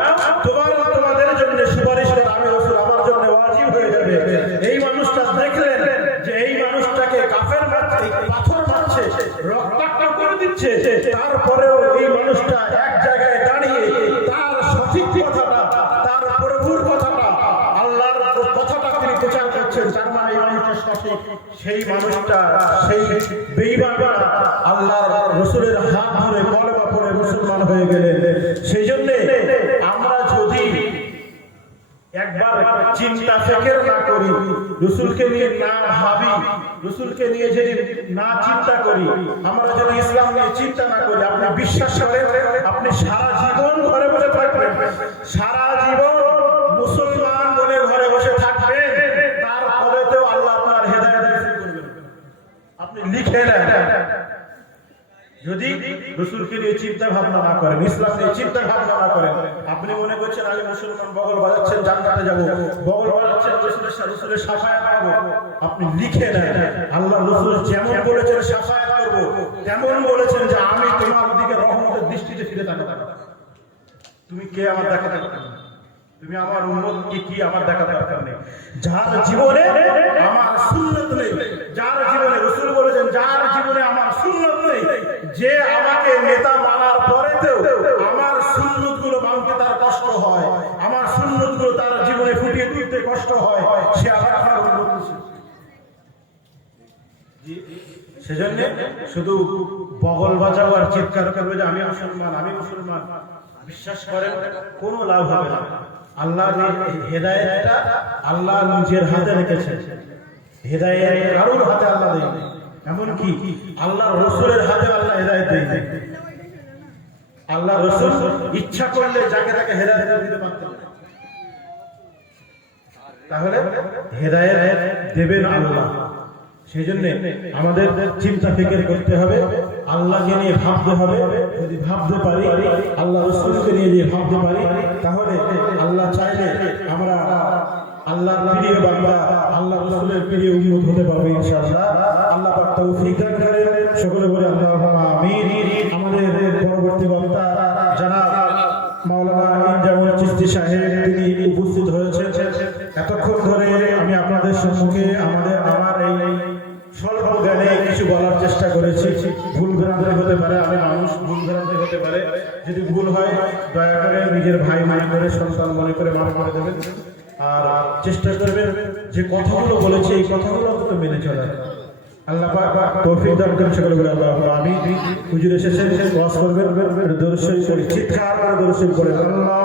তোমাদের জন্য সুপারিশ করা আমি রাসূল আমার জন্য ওয়াজিব হয়ে যাবে। এই মানুষটা দেখলেন যে এই মানুষটাকে কাফের মারছে, পাথর মারছে, রক্তাক্ত করে দিচ্ছে, তারপরেও এই মানুষটা এক জায়গায় দাঁড়িয়ে তার সঠিক কথাটা, তার প্রভুর কথাটা, আল্লাহর কথাটা তিনি প্রচার করছেন, তার মানে এই মানুষটা সঠিক। সেই মানুষটা, সেই বেঈমানরা আল্লাহর রসুলের হাত ধরে কলেমা পড়ে মুসলমান হয়ে গেলেন। সেই জন্য আমরা যদি একবার চিন্তা ফিকির না করি, রসুলকে নিয়ে না ভাবি, রসুলকে নিয়ে যদি না চিন্তা করি, আমরা যদি ইসলাম নিয়ে চিন্তা না করি, আপনি বিশ্বাস করেন আপনি সারা জীবন ঘরে বসে থাকবেন, সারা জীবন মুসলমান বলে ঘরে বসে থাকবেন, তারপরেতেও আল্লাহ আপনার হেদায়েত নসিব করবেন। আপনি লিখে নেন, যদি রসুলকে নিয়ে চিন্তা ভাবনা না করেন, ইসলাম নিয়ে চিন্তা ভাবনা না করেন, আপনি মনে করছেন আমি মুসলমান, বগল বাজাচ্ছেন জান্নাতে যাব, বগল বাজাচ্ছেন রসুলের শাফায়াত পাবো। আপনি লিখে নেন, আল্লাহ রসুল যেমন বলেছেন শাফায়াত করব, তেমন বলেছেন যে আমি তোমার দিকে রহমতের দৃষ্টিতে ফিরে তাকাবো। তুমি কে আমার দেখাতে পারবে? তুমি আমার উম্মত কি আমার দেখাতে দরকার নেই। যার জীবনে আমার সুন্নাত নেই, যার জীবনে রসুল বলেছেন যার জীবনে আমার সুন্নাত নেই, যে আমাকে নেতা মানার পরেতেও আমার সুন্নতগুলো মানতে তার কষ্ট হয়, আমার সুন্নতগুলো তার জীবনে ফুটিয়ে তুলতে কষ্ট হয়, সে আবার আমার উন্নত। সেজন্য শুধু বগল বাজাও আর চিৎকার করবে যে আমি মুসলমান, আমি মুসলমান, বিশ্বাস করেন কোনো লাভ হবে না। আল্লাহর হেদায়েতটা আল্লাহ নিজের হাতে রেখেছেন, হেদায়েত কারোর হাতে আল্লাহ দেয়নি, এমনকি আল্লাহ রসুলের হাতে আল্লাহ হেদায়েত দেয়নি। আল্লাহ রসুল ইচ্ছা করলে যাকে তাকে হেদায়েত দিতে পারতেন, তাহলে হেদায়েত দেবেন আল্লাহ। সেই জন্য আমাদের চিন্তা ফিকির করতে হবে, আল্লাহকে নিয়ে ভাবতে হবে। যদি ভাবতে পারি, আল্লাহ রসুলকে নিয়ে যদি ভাবতে পারি, তাহলে আল্লাহ চাইলে আমরা আল্লাহর প্রিয় বান্দা, আল্লাহ রসুলের প্রিয় উম্মত হতে পারবে ইনশাআল্লাহ। আল্লাহ পাক তৌফিক দান করেন। সকলে বলে আল্লাহুম্মা আমিন। আমাদের পরবর্তী বক্তা জনাব মাওলানা ইনজামুল চিশতি সাহেব, তিনি উপস্থিত হয়েছেন। এতক্ষণ ধরে আমি আপনাদের সম্মুখে আমার এই স্বল্প জ্ঞানে কিছু বলার চেষ্টা করেছি। ভুল ভ্রান্তি হতে পারে, আমি মানুষ, ভুল ভ্রান্তি হতে পারে। যদি ভুল হয় দয়া করে নিজের ভাই মনে করে, সন্তান মনে করে মাফ করে দেবেন। আর চেষ্টা করবেন যে কথাগুলো বলেছি এই কথাগুলো তো মেনে চলার। আল্লাহ পাক তৌফিক দান করেন। সকলে বলে আল্লাহুম্মা আমিন। হুজুর এসেছেন, ওয়াজ করবেন, দরুদ শরীফ চিৎকার করে দরুদ শরীফ পড়েন। আল্লাহুম্মা